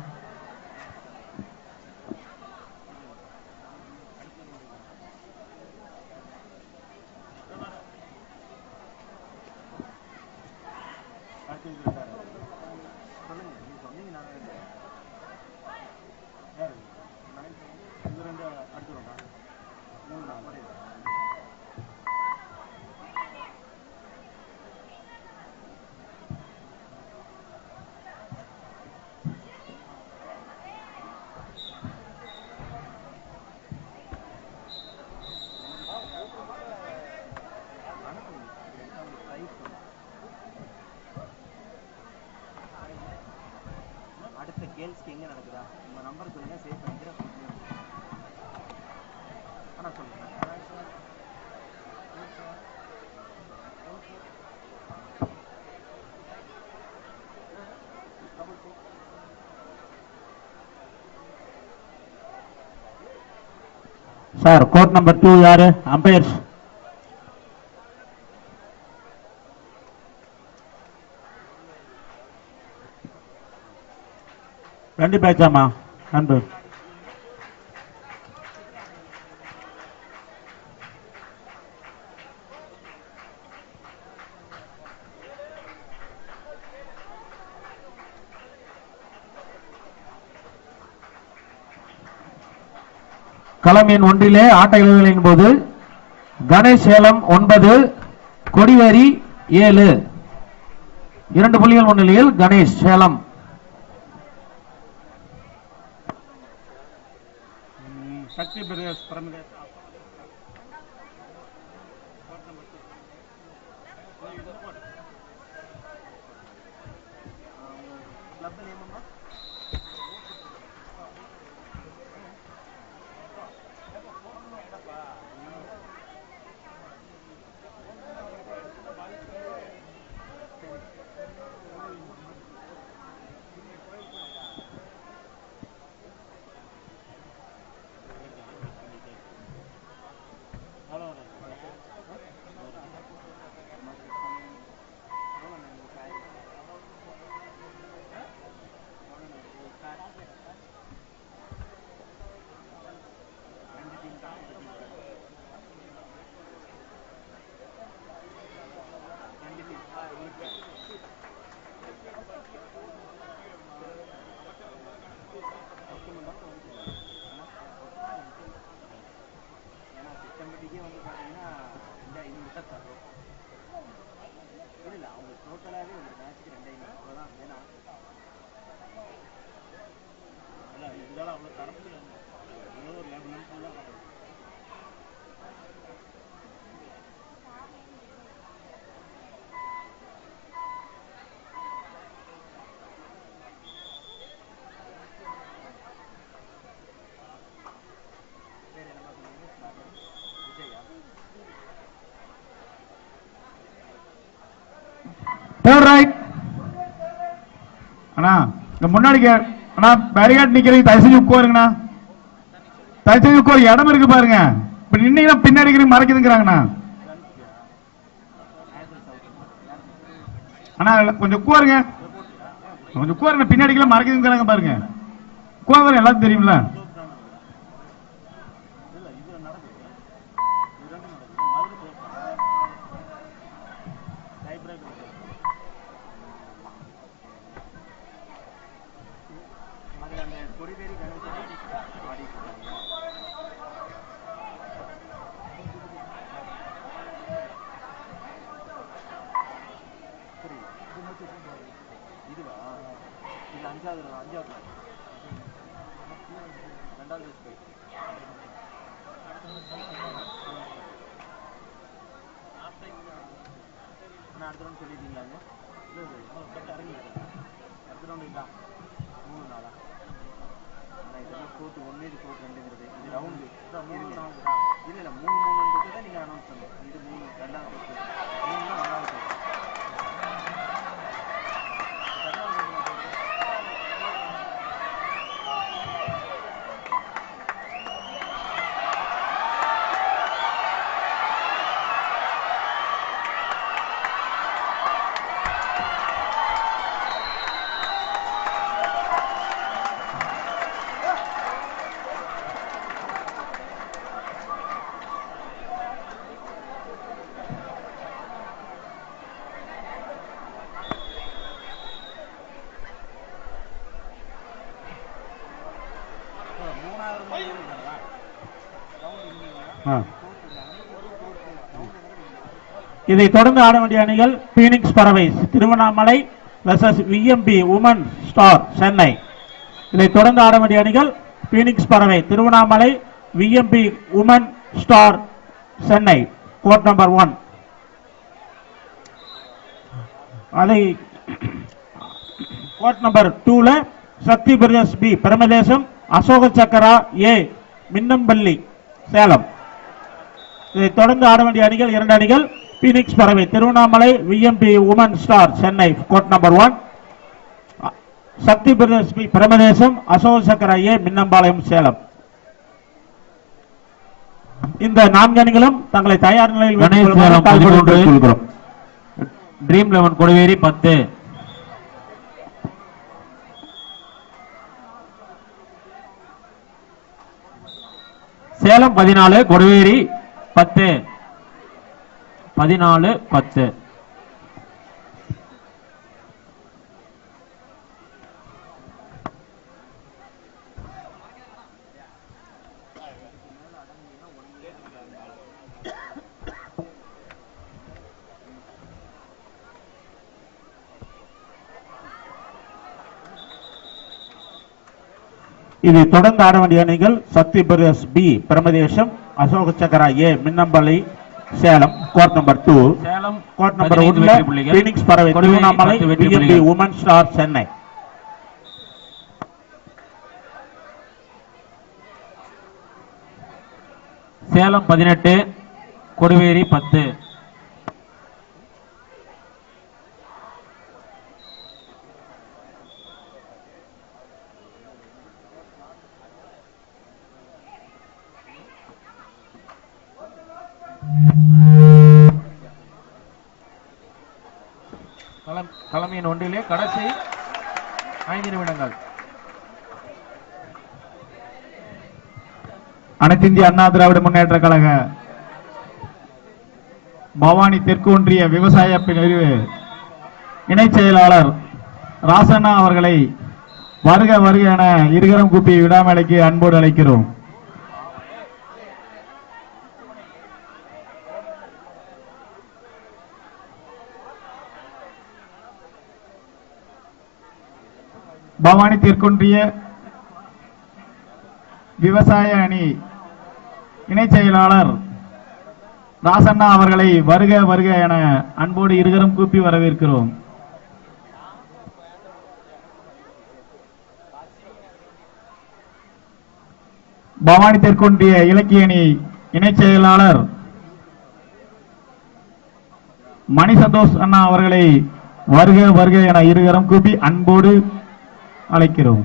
சார் கோட் நம்பர் 2 யாரு? அம்பையர்ஸ். ரெண்டு பேச்சாமா அன்பு. களம் எண் 1 ஆட்ட இழுவைகளின் போது கணேஷ் சேலம் 9, கொடிவேரி 7. 2 புள்ளிகள் முன்னிலையில் Ganesh Salem. Sakthi brothers Brahmadesam. Third right. அண்ணா இந்த முன்னாடி அண்ணா பேரிகார்டு நிக்கிறீங்க, தயவு செஞ்சு உட்காருங்கண்ணா. தயவு செஞ்சு உட்காரு, இடம் இருக்கு பாருங்க. இப்ப நின்னீங்கன்னா பின்னாடி மறைக்குதுங்கிறாங்கண்ணா. அண்ணா கொஞ்சம் உட்காருங்க, கொஞ்சம் உட்காருங்க, பின்னாடிக்குள்ள மறைக்குதுங்கிறாங்க பாருங்க. உட்காரு, எல்லாத்தையும் தெரியும்ல. இதை தொடர்ந்து ஆட வேண்டிய அணிகள் பீனிக்ஸ் பறவைஸ் Tiruvannamalai versus VMP woman star Chennai. இதை தொடர்ந்து ஆட வேண்டிய அணிகள் பீனிக்ஸ் பறவை Tiruvannamalai, VMP woman star Chennai. Court number 1. அதை கோர்ட் நம்பர் 2ல Sakthi brothers B Brahmadesam, Ashoka Chakra A Minnampalli Salem. இதை தொடர்ந்து ஆட வேண்டிய அணிகள் 2 அணிகள் பீனிக்ஸ் பறவை Tiruvannamalai, VMP woman star Chennai. Court number 1. Sakthi brothers B Brahmadesam, Ashoka Chakra A Minnampalayam Salem. இந்த 4 அணிகளும் தங்களை தயார் நிலையில் கொள்கிறோம். ட்ரீம் 11 கொடிவேரி 10. சேலம் 14 கொடிவேரி 10. 14-10. இதை தொடர்ந்து ஆட வேண்டிய அணிகள் Sakthi brothers B Brahmadesam, Ashoka Chakra A Minnampalli Salem. Court number 2. Salem court number 1 Phoenix பறவை Tiruvannamalai, VMP woman star Chennai. Salem 18 Kodiveri 10. களமின் ஒன்றிலே கடைசி 5 நிமிடங்கள். அனைத்து இந்திய அண்ணா திராவிட முன்னேற்ற கழக பவானி தெற்கு ஒன்றிய விவசாய பிரிவு இணை செயலாளர் ராசண்ணா அவர்களை வருக வருக என இருகரம் கூப்பி விடாமலைக்கு அன்போடு அழைக்கிறோம். பவானி தெற்கொன்றிய விவசாய அணி இணை செயலாளர் ராசண்ணா அவர்களை வருக வருக என அன்போடு இருகரம் கூப்பி வரவேற்கிறோம். பவானி தெற்கொன்றிய இலக்கிய அணி இணை செயலாளர் மணி சந்தோஷ் அண்ணா அவர்களை வருக வருக என இருகரம் கூப்பி அன்போடு அழைக்கிறோம்.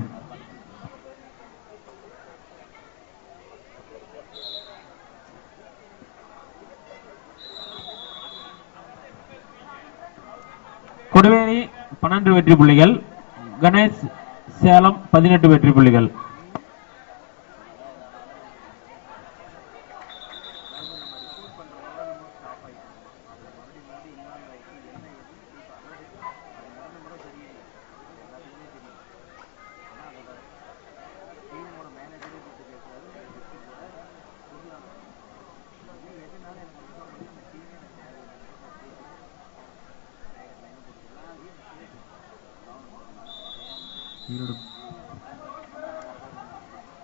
கொடுவேரி 12 வெற்றி புள்ளிகள், கணேஷ் சேலம் 18 வெற்றி புள்ளிகள்.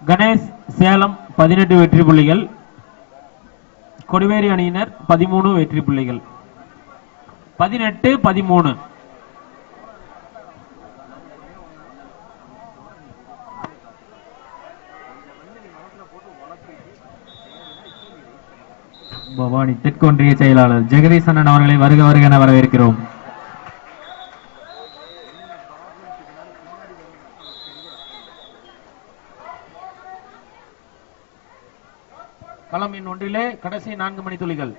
கணேஷ் சேலம் 18 வெற்றி புள்ளிகள், கொடுவேரி அணியினர் 13 வெற்றி புள்ளிகள். 18-13. பவானி தெற்கு ஒன்றிய செயலாளர் ஜெகதீசன் அவர்களை வருக வருக என வரவேற்கிறோம். களம் எண் ஒன்றிலே கடைசி 4 மணித்துளிகள்.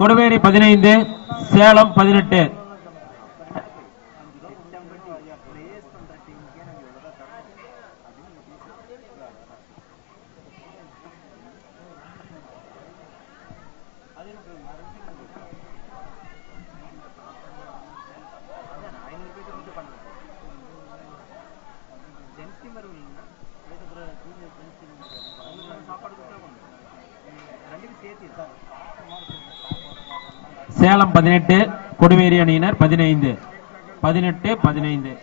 கொடுவேரி 15, சேலம் 18. சேலம் 18, கொடுவேரி அணியினர் 15. 18-15.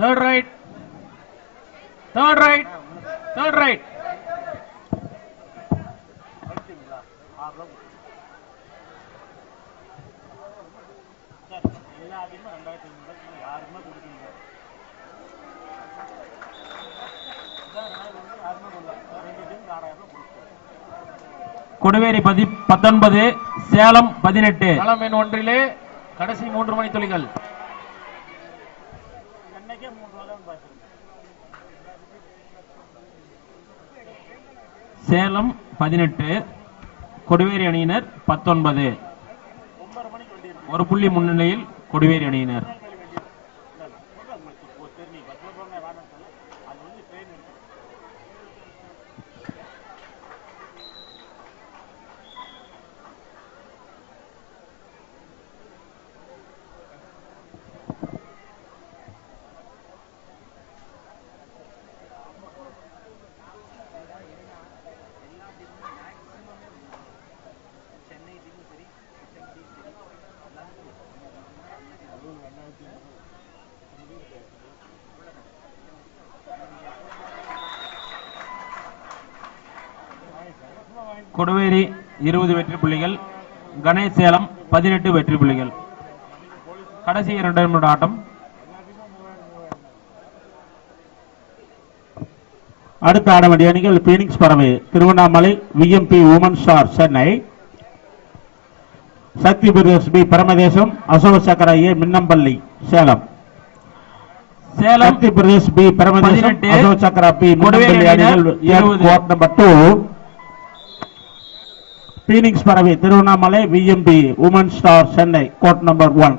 Third right. கொடுவேரி 19, சேலம் 18. களம் எண் ஒன்றிலே கடைசி 3 மணித்துளிகள். சேலம் 18, கொடுவேரி அணியினர் 19. 1 புள்ளி முன்னிலையில் கொடுவேரி அணியினர். கொடுவேரி 20 வெற்றி புள்ளிகள், கணேஷ் சேலம் 18 வெற்றி புள்ளிகள். கடைசி 2 நிமிட ஆட்டம். அடுத்த ஆட வேண்டிய அணிகள் பீனிக்ஸ் பறவை Tiruvannamalai, VMP women's star Chennai, Sakthi Pradesh B Paramadesam, Ashoka Chakra A Minnampalli Salem. Salem மத்திய brothers B Brahmadesam 18, Ashok Chakra B Kodiveri Munnampalli அணியினர் அணிகள் 20. Court number 2. பீனிக்ஸ் பறவை Tiruvannamalai VMP woman star Chennai court number 1.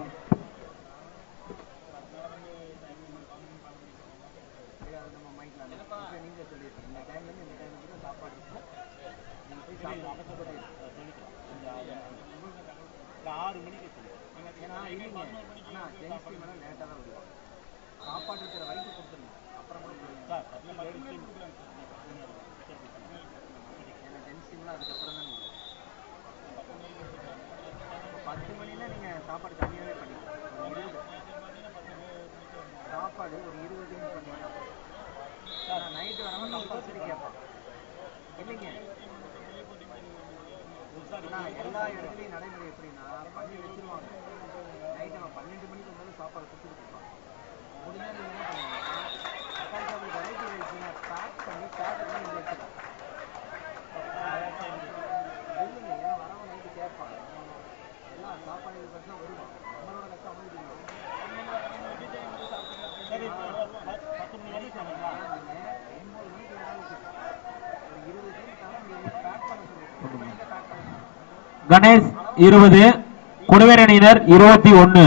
Ganesh 20, Kodiveri அணியினர் 21.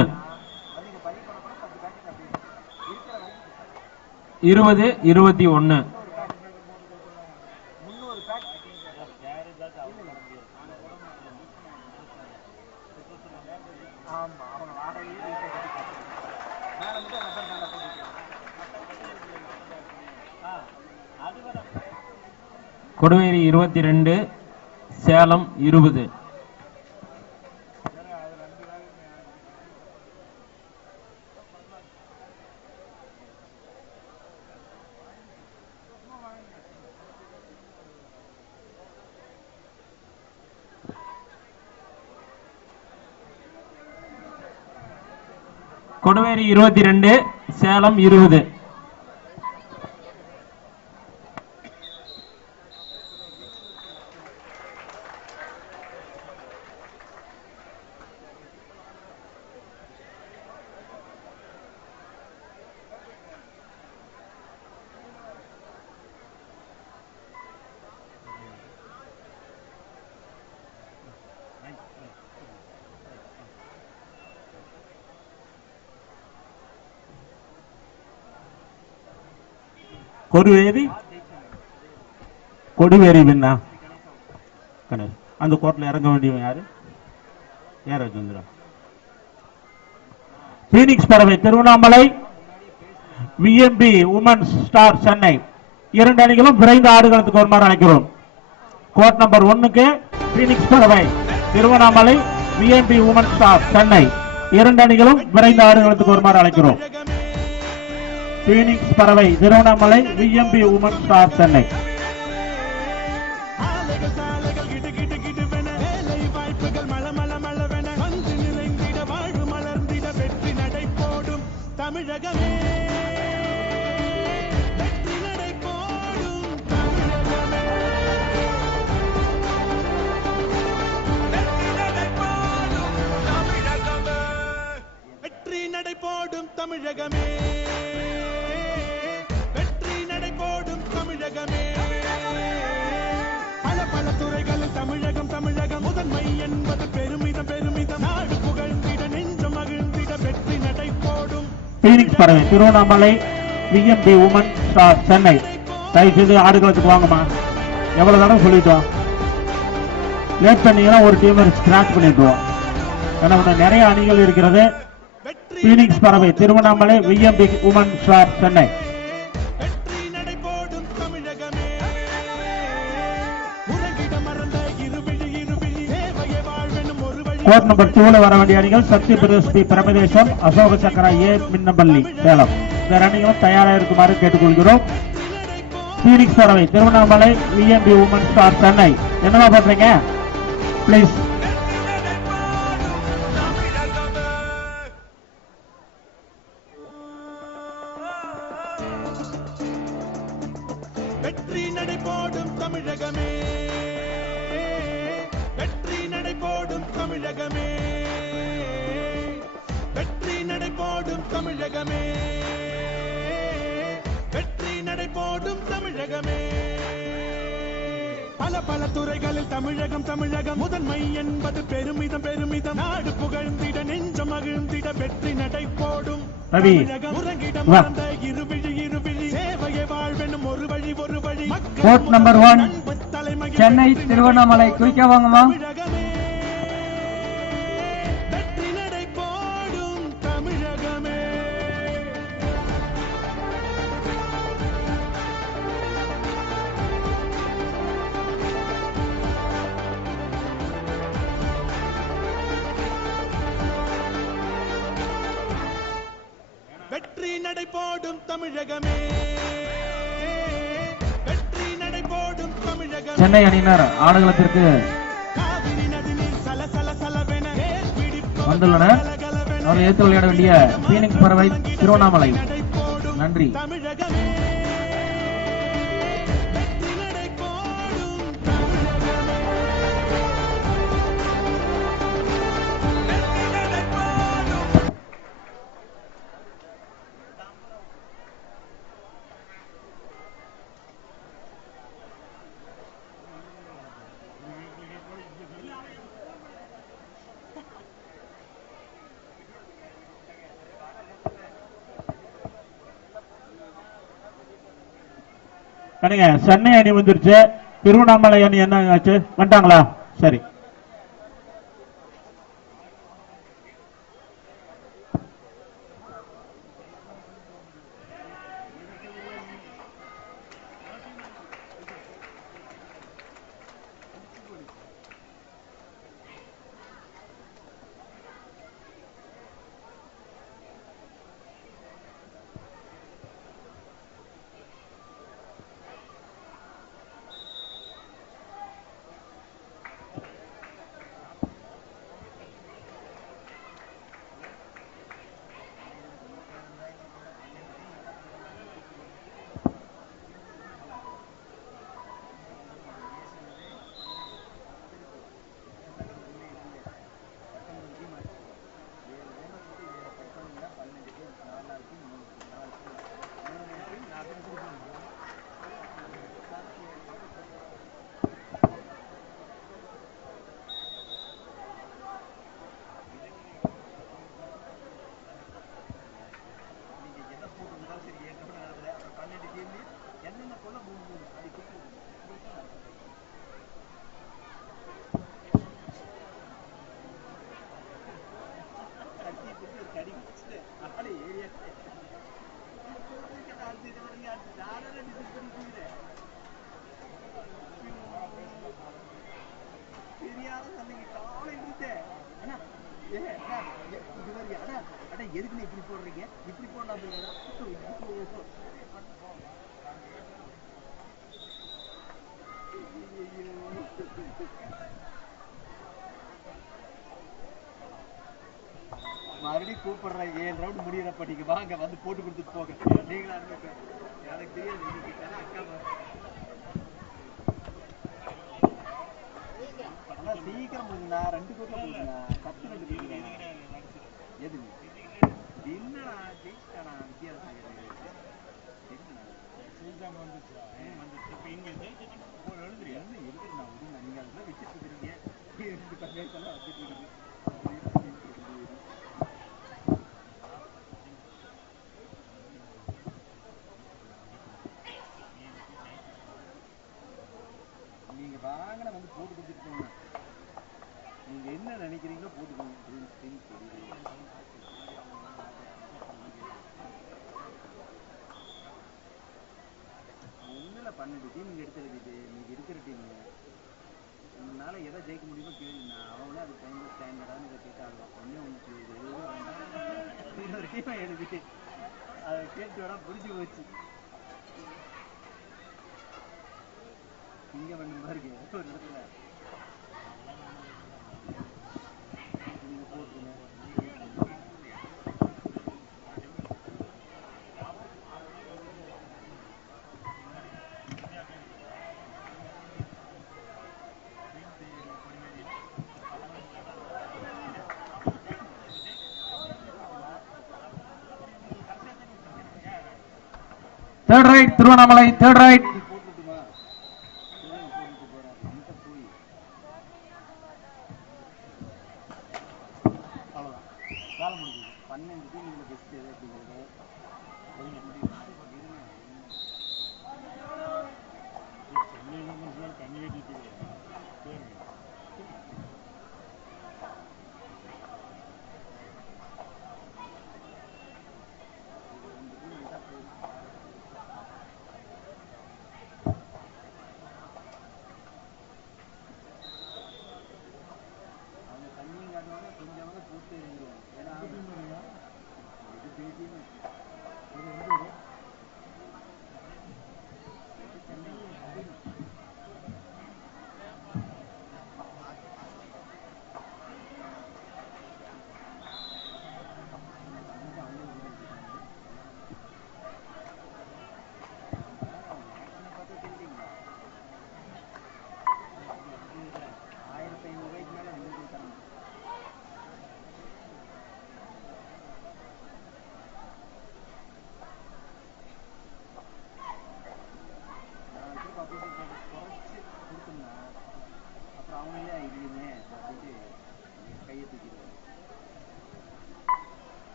20, 21. கொடிவேரி 22, சேலம் 20. கொடிவேரி 22, சேலம் 20. கொடிவேரி விண்ணா அந்த கோர்ட்ல இறங்க வேண்டியவன் யாரு? ஏராஜேந்திரன். பீனிக்ஸ் பறவை Tiruvannamalai VMP woman star Chennai 2 அணிகளும் விரைந்து ஆடுகளத்துக்கு வருமாறு அழைக்கிறோம். கோர்ட் நம்பர் 1க்கு பீனிக்ஸ் பறவை Tiruvannamalai VMP woman star Chennai 2 அணிகளும் விரைந்து ஆடுகளத்துக்கு வருமாறு அழைக்கிறோம். பீனிக்ஸ் பறவை Tiruvannamalai VMP woman star Chennai. தமிழகமே வெற்றி நடை போடும், தமிழகமே வெற்றி நடை போடும், தமிழகமே வெற்றி நடை போடும், தமிழகமே பல பல துறைகளில் தமிழகம் தமிழகம் முதன்மை என்பது பெருமிதம் பெருமிதம், நாடு புகழ்ந்திட நெஞ்சம் மகிழ்ந்திட வெற்றி நடை போடும். பீனிக்ஸ் பறவை Tiruvannamalai VMP woman star Chennai. தயவுசெய்து ஆடுகளத்துக்கு வாங்கம்மா. எவ்வளவு தடவை சொல்லிட்டோம், லேட் பண்ணீங்கன்னா ஒரு டீம் ஸ்கிராச் பண்ணிட்டுருவோம். ஏன்னா நிறைய அணிகள் இருக்கிறது. பீனிக்ஸ் பறவை Tiruvannamalai VMP woman star Chennai. Court number 2 வர வேண்டிய அணிகள் சக்தி பிரதேஷ் பி பிரமதேசம் அசோக சக்கரா ஏ மின்னம்பள்ளி சேலம். இந்த அணிகளும் தயாராக இருக்குமாறு கேட்டுக்கொள்கிறோம். பீனிக்ஸ் பறவை Tiruvannamalai VMP woman star Chennai. என்னவா பண்றீங்க பிளீஸ்? வெற்றி நடை போடும், தமிழகமே வெற்றி நடை போடும், தமிழகமே வெற்றி நடை போடும், தமிழகமே போடும் தமிழகமே. பல பல துறைகளில் தமிழகம் தமிழகம் முதன்மை என்பது பெருமிதம் பெருமிதம். நாடு புகழ்ந்திட நெஞ்சம் மகிழ்ந்திட வெற்றி நடை போடும் தமிழகம். உறங்கிட மறந்த இருவிழி இருவிழி சேவையை வாழ்வெனும் ஒரு வழி ஒரு வழி. கோட் நம்பர் 1 சென்னை திருவண்ணாமலை குயிக்க வாங்கம்மா. வெற்றி நடை போடும் தமிழகமே. வெற்றி நடை போடும் தமிழகமே. வெற்றி நடை போடும் தமிழகமே. சென்னை அணியினர் ஆடுகளத்திற்கு காவிரி நதி நீர் சல சல சலவென வந்துள்ளனர். அவர்கள் ஏற்று விளையாட வேண்டிய பீனிக்ஸ் பறவை திருவண்ணாமலை. நன்றி. தமிழகமே. வெற்றி நடை போடும் தமிழகமே. வெற்றி நடை போடும். கணிங்க சென்னை அணி வந்துருச்சு. திருவண்ணாமலை அணி என்ன ஆச்சு? வந்துட்டாங்களா? சரி. எதுக்கு இப்படி போடுறீங்க? இப்படி போடா மறுபடியும் கூப்பிடுறேன். 7 ரவுண்ட் முடியறப்ப நீங்க வாங்க, வந்து போட்டு கொடுத்துட்டு போக. நீங்களா எனக்கு தெரியாது. அக்கா சீக்கிரம் போகுதுண்ணா. 2 கோட்ல போகுதுண்ணா. 10 2 போகுதுண்ணா. எது என்னடா ஜெயிச்சிட்டானா வித்தியாசம் எழுதுறியா? எழுதுறா விடுங்க. நீங்க அதெல்லாம் வச்சுட்டு இருக்கிறீங்க. 2 பஞ்சாயத்தெல்லாம் வந்துட்டு இருக்குது. நீங்க வாங்கின வந்து போட்டு கொடுத்துட்டு போங்க. நீங்க என்ன நினைக்கிறீங்களோ போட்டுக்கோங்க. ஒண்ணுல 12 டீம் நீங்க எடுத்துருக்குது. நீங்க இருக்கிற டீம் உன்னால எதை ஜெயிக்க முடியுமோ கேளுங்க. அவனே அது டைம் ஸ்டாண்டர்டான இதை கேட்டாலும் ஒன்னே ஒன்று இன்னொரு டீமை எழுதி அதை கேட்டு வேணா புரிஞ்சு போச்சு. இங்க பண்ண பாருங்க ஒரு இடத்துல நீங்க போட்டுருங்க. Third right Tiruvannamalai third right.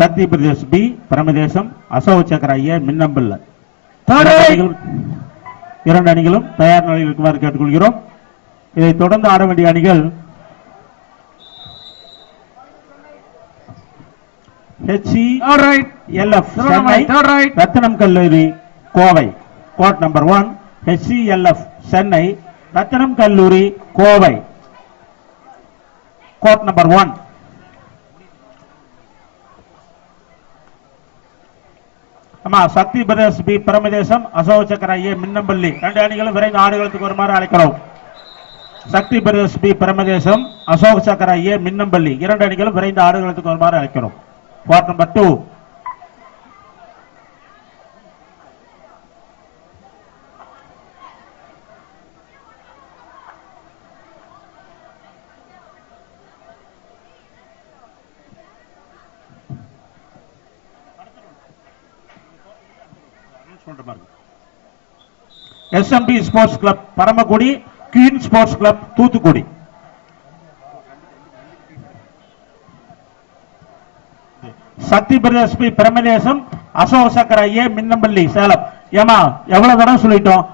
Sakthi Pradesh B Brahmadesam Ashok Chakra ஐயா மின்னம்பல். இரண்டு அணிகளும் தயார் நிலையில் இருக்குமாறு கேட்டுக்கொள்கிறோம். இதை தொடர்ந்து ஆட வேண்டிய அணிகள் HCLF ரத்தினம் கல்லூரி Kovai court number 1. HCLF Chennai Rathinam கல்லூரி கோவை கோட் நம்பர் 1. ஆமா சக்தி பிரதேஷ் பி பிரமதேசம் அசோக் சக்கர ஐயா மின்னம்பள்ளி இரண்டு அணிகளும் விரைந்து ஆடுகளத்துக்கு வருமாறு அழைக்கிறோம். சக்தி பிரதேஷ் பி பிரமதேசம் அசோக் சக்கர ஐயா மின்னம்பள்ளி இரண்டு அணிகளும் விரைந்து ஆடுகளத்துக்கு வருமாறு அழைக்கிறோம். Court number 2. SMB sports club Paramakudi queen sports club Thoothukudi. Sakthi Pradesh B Brahmadesam Ashok Chakra ஐயா மின்னம்பள்ளி சேலம். ஏமா எவ்வளவு தடவை சொல்லிட்டோம்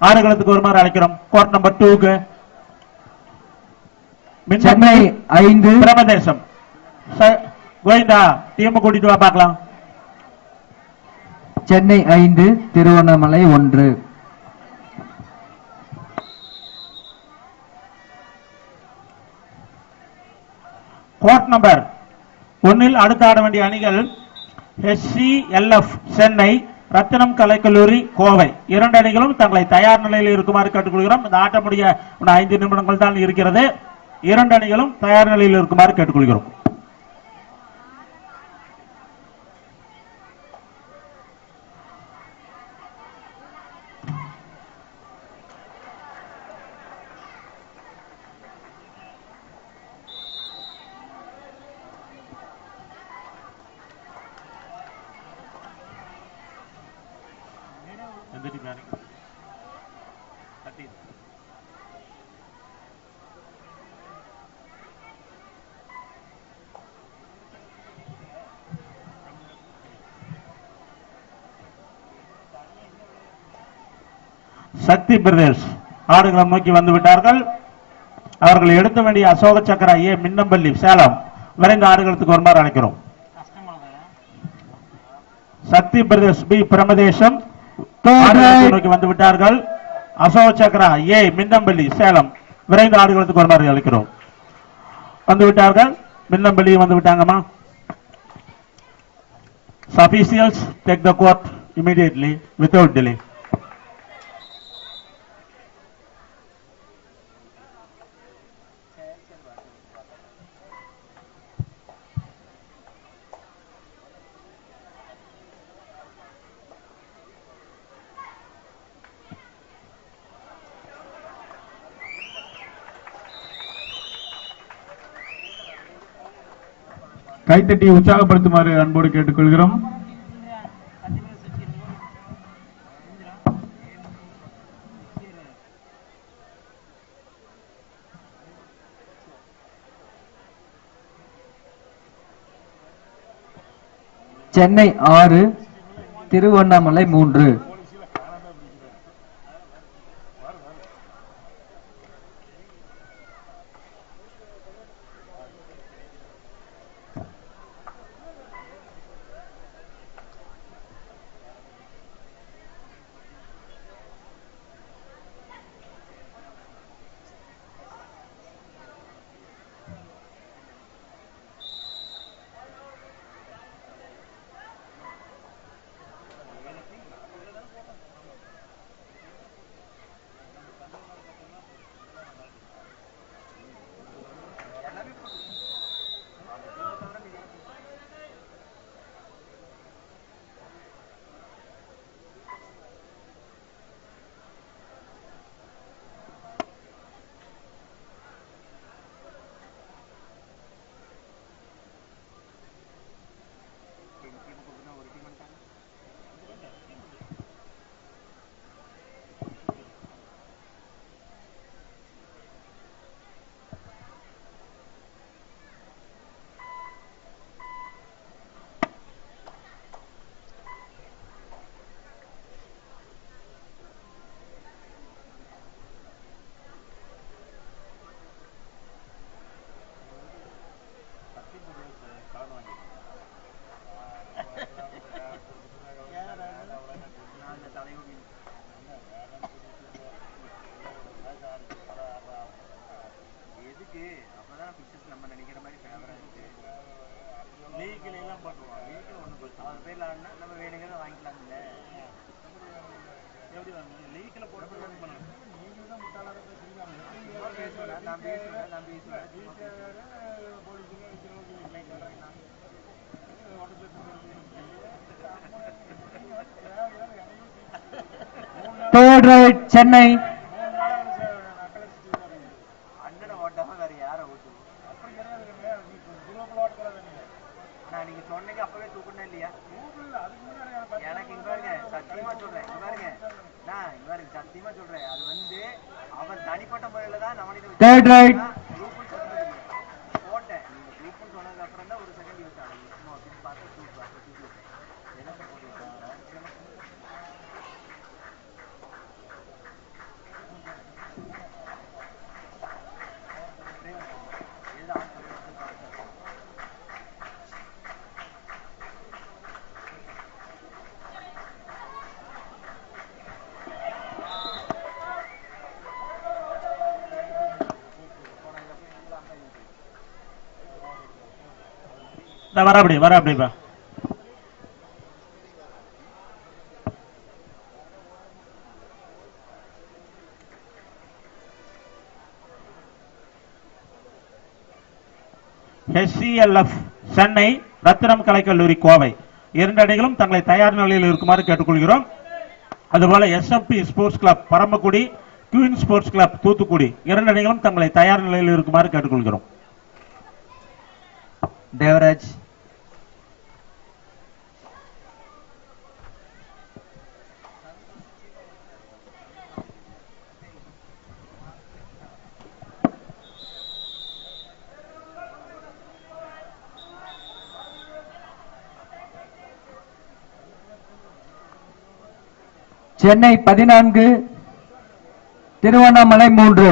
ஆடுகளத்துக்கு வருமாறு அழைக்கிறோம். Court number 2 Chennai 5 Brahmadesam. Govinda team கூட்டிட்டு வா பார்க்கலாம். சென்னை 5 திருவண்ணாமலை 1. கோட் நம்பர் 1 அடுத்து ஆட வேண்டிய அணிகள் HCLF சென்னை ரத்தினம் கலைக்கல்லூரி கோவை இரண்டு அணிகளும் தங்களை தயார் நிலையில் இருக்குமாறு கேட்டுக்கொள்கிறோம். இந்த ஆட்ட முடிய 5 நிமிடங்கள் தான் இருக்கிறது. இரண்டு அணிகளும் தயார் நிலையில் இருக்குமாறு கேட்டுக்கொள்கிறோம். சக்தி பிரதேஷ் ஆடுகளம் நோக்கி வந்து விட்டார்கள். அவர்கள் எடுக்க வேண்டிய அசோக சக்கர ஐயா மின்னம்பள்ளி சேலம் விரைந்து ஆடுகளத்துக்கு வருமாறு அழைக்கிறோம். சக்தி பிரதேஷ் பி பிரமதேசம் நோக்கி வந்து விட்டார்கள். அசோக சக்கர ஏ மின்னம்பள்ளி சேலம் விரைந்து ஆடுகளத்துக்கு வருமாறு அழைக்கிறோம். வந்து விட்டார்கள். மின்னம்பள்ளி வந்து விட்டாங்கம்மா. Officials take the court immediately without delay. கைத்தட்டி உற்சாகப்படுத்துமாறு அன்போடு கேட்டுக்கொள்கிறோம். Chennai 6, Tiruvannamalai 3. Third right, Chennai. Third right. வர அப்படிப்பா. HCLF சென்னை, ரத்தினம் கலைக்கல்லூரி கோவை 2 அணிகளும் தங்களை தயார் நிலையில் இருக்குமாறு கேட்டுக்கொள்கிறோம். அதுபோல SMP sports club Paramakudi, queen sports club Thoothukudi 2 அணிகளும் தங்களை தயார் நிலையில் இருக்குமாறு கேட்டுக்கொள்கிறோம். தேவராஜ், சென்னை 14, திருவண்ணாமலை 3.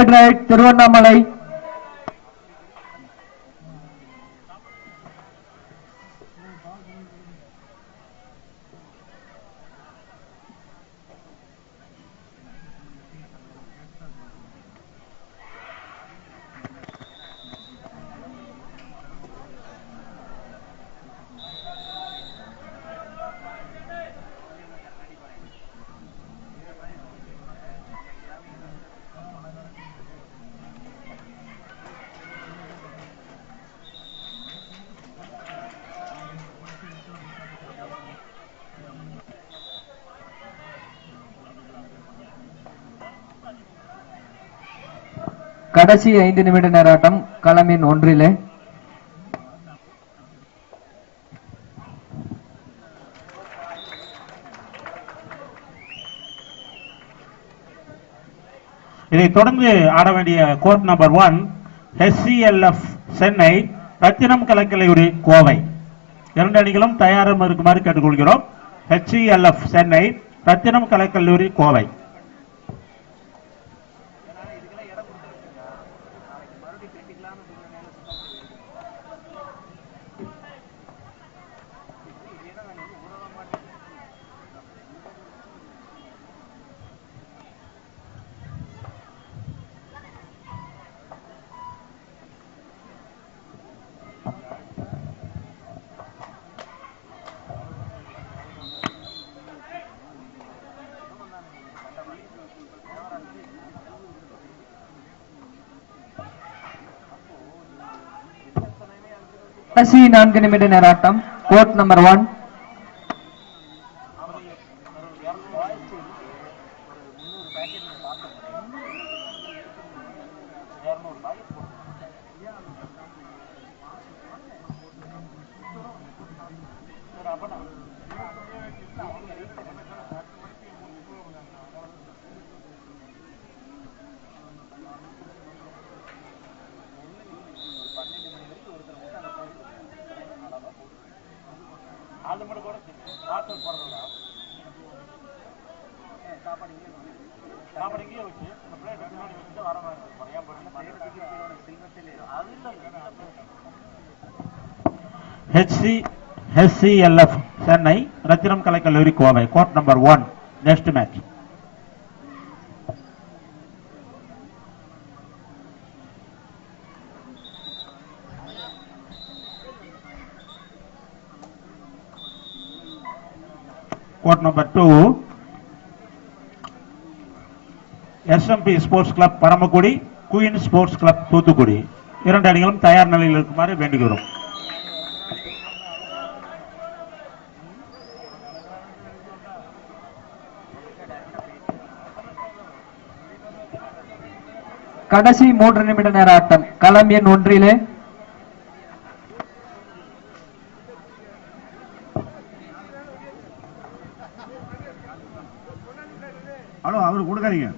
Third right Tiruvannamalai. கடைசி 5 நிமிட நேராட்டம் களம் எண் 1. இதைத் தொடர்ந்து ஆட வேண்டிய கோர்ட் நம்பர் 1 HCLF சென்னை, ரத்தினம் கலைக்கல்லூரி கோவை. 2 அணிகளும் தயாராக இருக்குமாறு கேட்டுக்கொள்கிறோம். HCLF சென்னை, ரத்தினம் கலைக்கல்லூரி கோவை. கடைசி 4 நிமிட நேராட்டம் கோர்ட் நம்பர் 1. HCLF சென்னை, ரத்தினம் கலைக்கல்லூரி Kovai. Court number 1. Next match. Court number 2 SMP sports club Paramakudi, queen sports club Thoothukudi. 2 அணிகளும் தயார் நிலையில் இருக்குமாறு வேண்டுகிறோம். கடைசி 3 நிமிட நேர ஆட்டம் களம் எண் 1. ஹலோ, அவரு கொடுக்காதீங்க.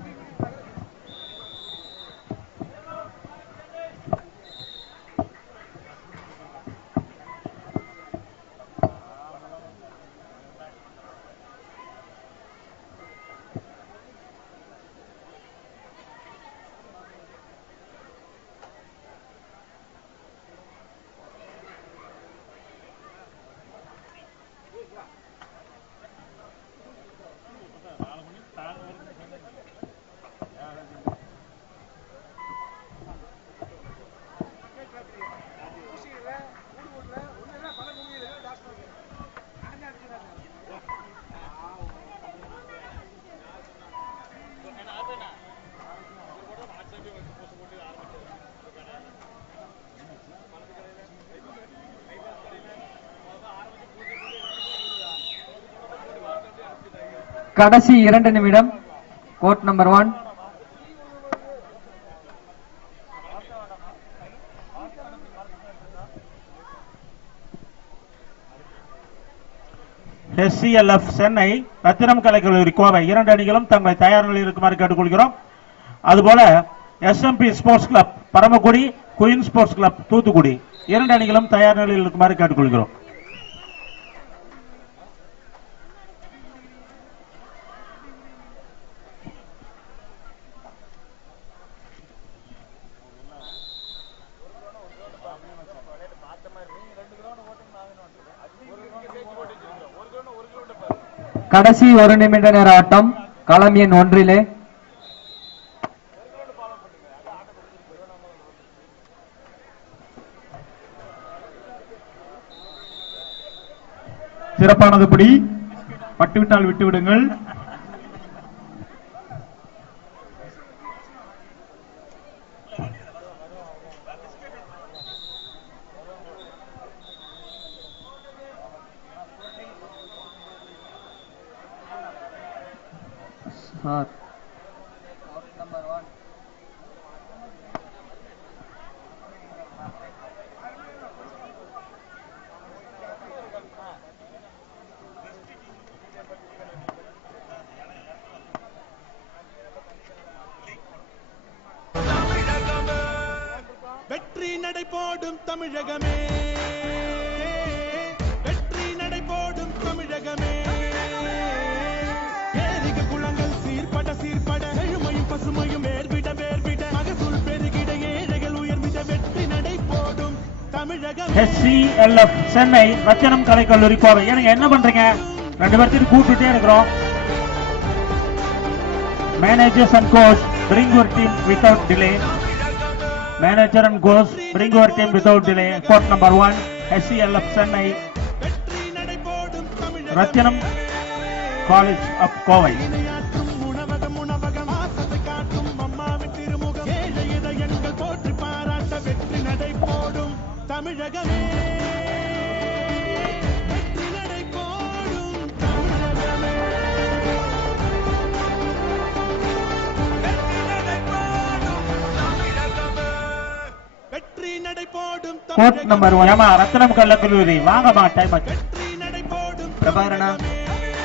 கடைசி 2 நிமிடம் கோர்ட் நம்பர் 1. HCLF சென்னை, ரத்தினம் கலைக்கல்லூரி கோவை. 2 அணிகளும் தங்களை தயார் நிலையில் இருக்குமாறு கேட்டுக்கொள்கிறோம். அதுபோல SMP sports club Paramakudi, queen sports club Thoothukudi. 2 அணிகளும் தயார் நிலையில் இருக்குமாறு கேட்டுக்கொள்கிறோம். கடைசி 1 நிமிட நேர ஆட்டம் களம் எண் 1 சிறப்பானது படி பட்டுவிட்டால் விட்டு விடுங்கள். வெற்றி நடை போடும் தமிழகமே, வெற்றி நடை போடும் தமிழகமே. ஏரிகள் குளங்கள் சீர்பட சீர்பட, எழுமையும் பசுமையும் வேர்விட வேர்விட, மகசூல் பெருகிட ஏழைகள் உயர்விட, வெற்றி நடை போடும் தமிழகமே. SCLF சென்னை ரத்தினம் கலைக்கல்லூரி கோவை. எனக்கு என்ன பண்றீங்க? 2 பேர்த்தையும் கூப்பிட்டுட்டே இருக்கிறோம். Managers and coach bring your team without delay. Manager and coach bring your team without delay. Court number 1 SCLF Chennai Rathinam college of Kovai. உணவகம் உணவகம் ஆசத்தை காட்டும் அம்மாவின் திருமுகம், ஏழை இதயங்கள் போற்றி பாராட்ட வெற்றி நடை போடும் தமிழகமே, வெற்றி நடை போடும் தமிழகமே, வெற்றி நடை போடும் கோட் நம்பர் 1 ஏமா ரத்தினம் கல்லூரி வாங்கம்மா டைம் ஆச்சு. வெற்றி நடை போடும் பிரபாகரனா,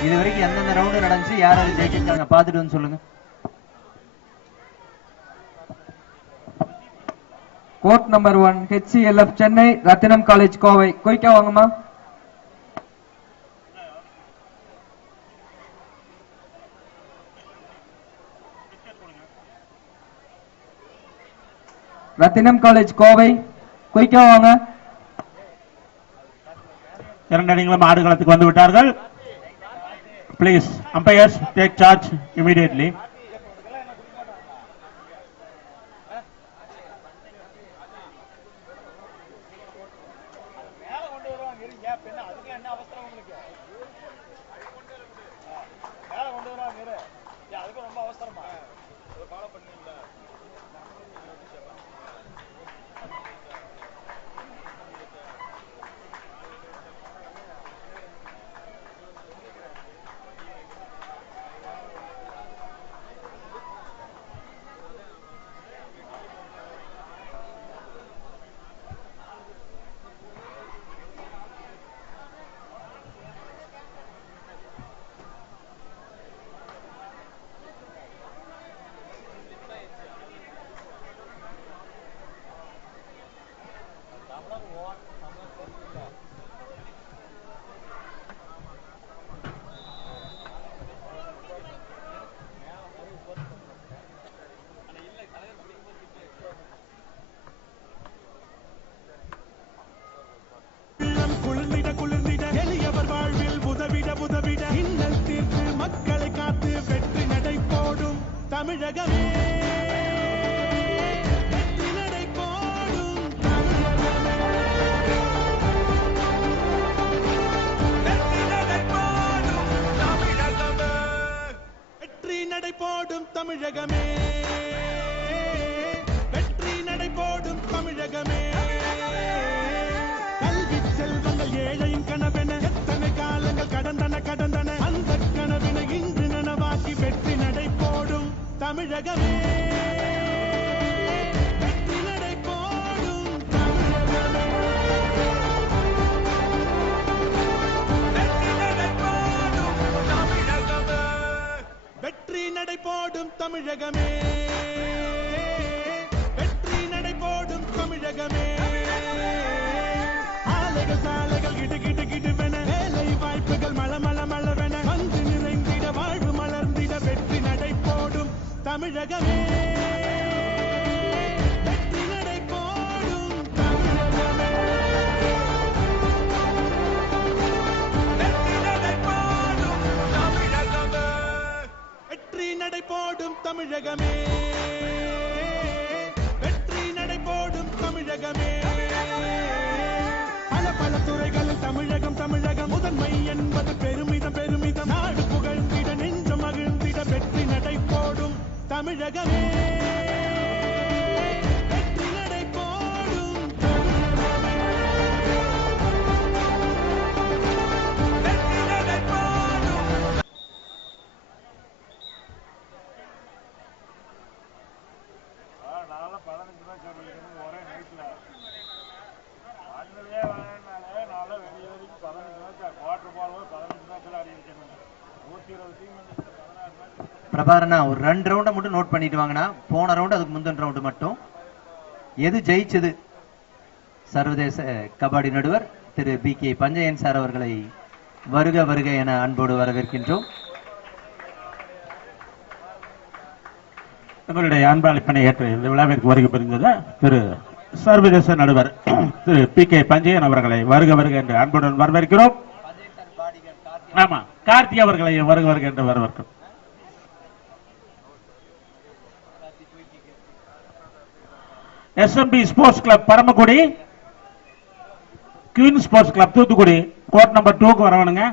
இது வரைக்கும் எந்தெந்த ரவுண்டு நடந்துச்சு, யார் யார் ஜெயிச்சிருக்காங்க பார்த்துட்டு வந்து சொல்லுங்க. Code number 1 HCLF Chennai Rathinam college Kovai. குயிக்கா வாங்கம்மா. ரத்தினம் காலேஜ் கோவை, குயிக்கா வாங்க. 2 அணிகளும் ஆடுகளத்துக்கு வந்து விட்டார்கள். Please, umpires take charge immediately. குளிர்ந்திட குளிர்ந்திட, எளியவர் வாழ்வில் உதவிட உதவிட, இன்னல் தீர்த்து மக்களை காத்து வெற்றி நடை போடும் தமிழகமே, வெற்றி நடை போடும் தமிழகமே, வெற்றி நடை போடும் தமிழகமே, வெற்றி நடை போடும் தமிழகமே, வெற்றி நடை போடும் தமிழகமே. கல்வி செல்வங்கள் ஏழையின் கனவென எத்தனை காலங்கள் கடந்தன கடந்தன, அந்த கனவினை இன்று நனவாக்கி வெற்றி நடை போடும் தமிழகமே, வெற்றி நடை போடும் தமிழகமே, வெற்றி நடை போடும் தமிழகமே, வெற்றி நடை போடும் தமிழகமே, வெற்றி நடை போடும் தமிழகமே. ஆலைகள் சாலைகள் கிடு கிடு கிடுவென, வேலை வாய்ப்புகள் மள மள மளவென, வந்து நிறைந்திட வாழ்வு மலர்ந்திட வெற்றி நடை போடும் தமிழகமே, வெற்றி நடை போடும் தமிழகமே, வெற்றி நடை போடும் தமிழகமே. தமிழகமே, வெற்றி நடை போடும் தமிழகமே. பல பல துறைகளில் தமிழகம் தமிழகம் முதன்மை என்பது பெருமிதம் பெருமிதம். நாடு புகழ்ந்திட நெஞ்சம் மகிழ்ந்திட வெற்றி நடை போடும் தமிழகமே, வெற்றி நடை போடும் வெற்றி நடை போடும். பிரபாரண்ணா ஒரு 2 ரவுண்டை மட்டும் நோட் பண்ணிட்டு வாங்கண்ணா. போன ரவுண்டு அதுக்கு முந்தின ரவுண்டு மட்டும் எது ஜெயிச்சது? சர்வதேச கபடி நடுவர் திரு BK பஞ்சயன் சார் அவர்களை வருக வருக என அன்போடு வரவேற்கின்றோம். எங்களுடைய அன்பளிப்பினை ஏற்று இந்த விழாவிற்கு வருகை புரிந்தது திரு சர்வதேச நடுவர் திரு PK பஞ்சயன் அவர்களை வருக வருக என்று அன்புடன் வரவேற்கிறோம். ஆமா, கார்த்தி அவர்களை வருக வருக என்று வரவேற்கிறோம். SMB sports club Paramakudi, queen sports club Thoothukudi court number 2க்கு வரவனுங்க.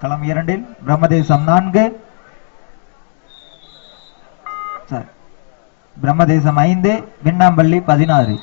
களம் 2 பிரம்மதேசம் 4, பிரம்மதேசம் 5, விண்ணாம்பள்ளி 16.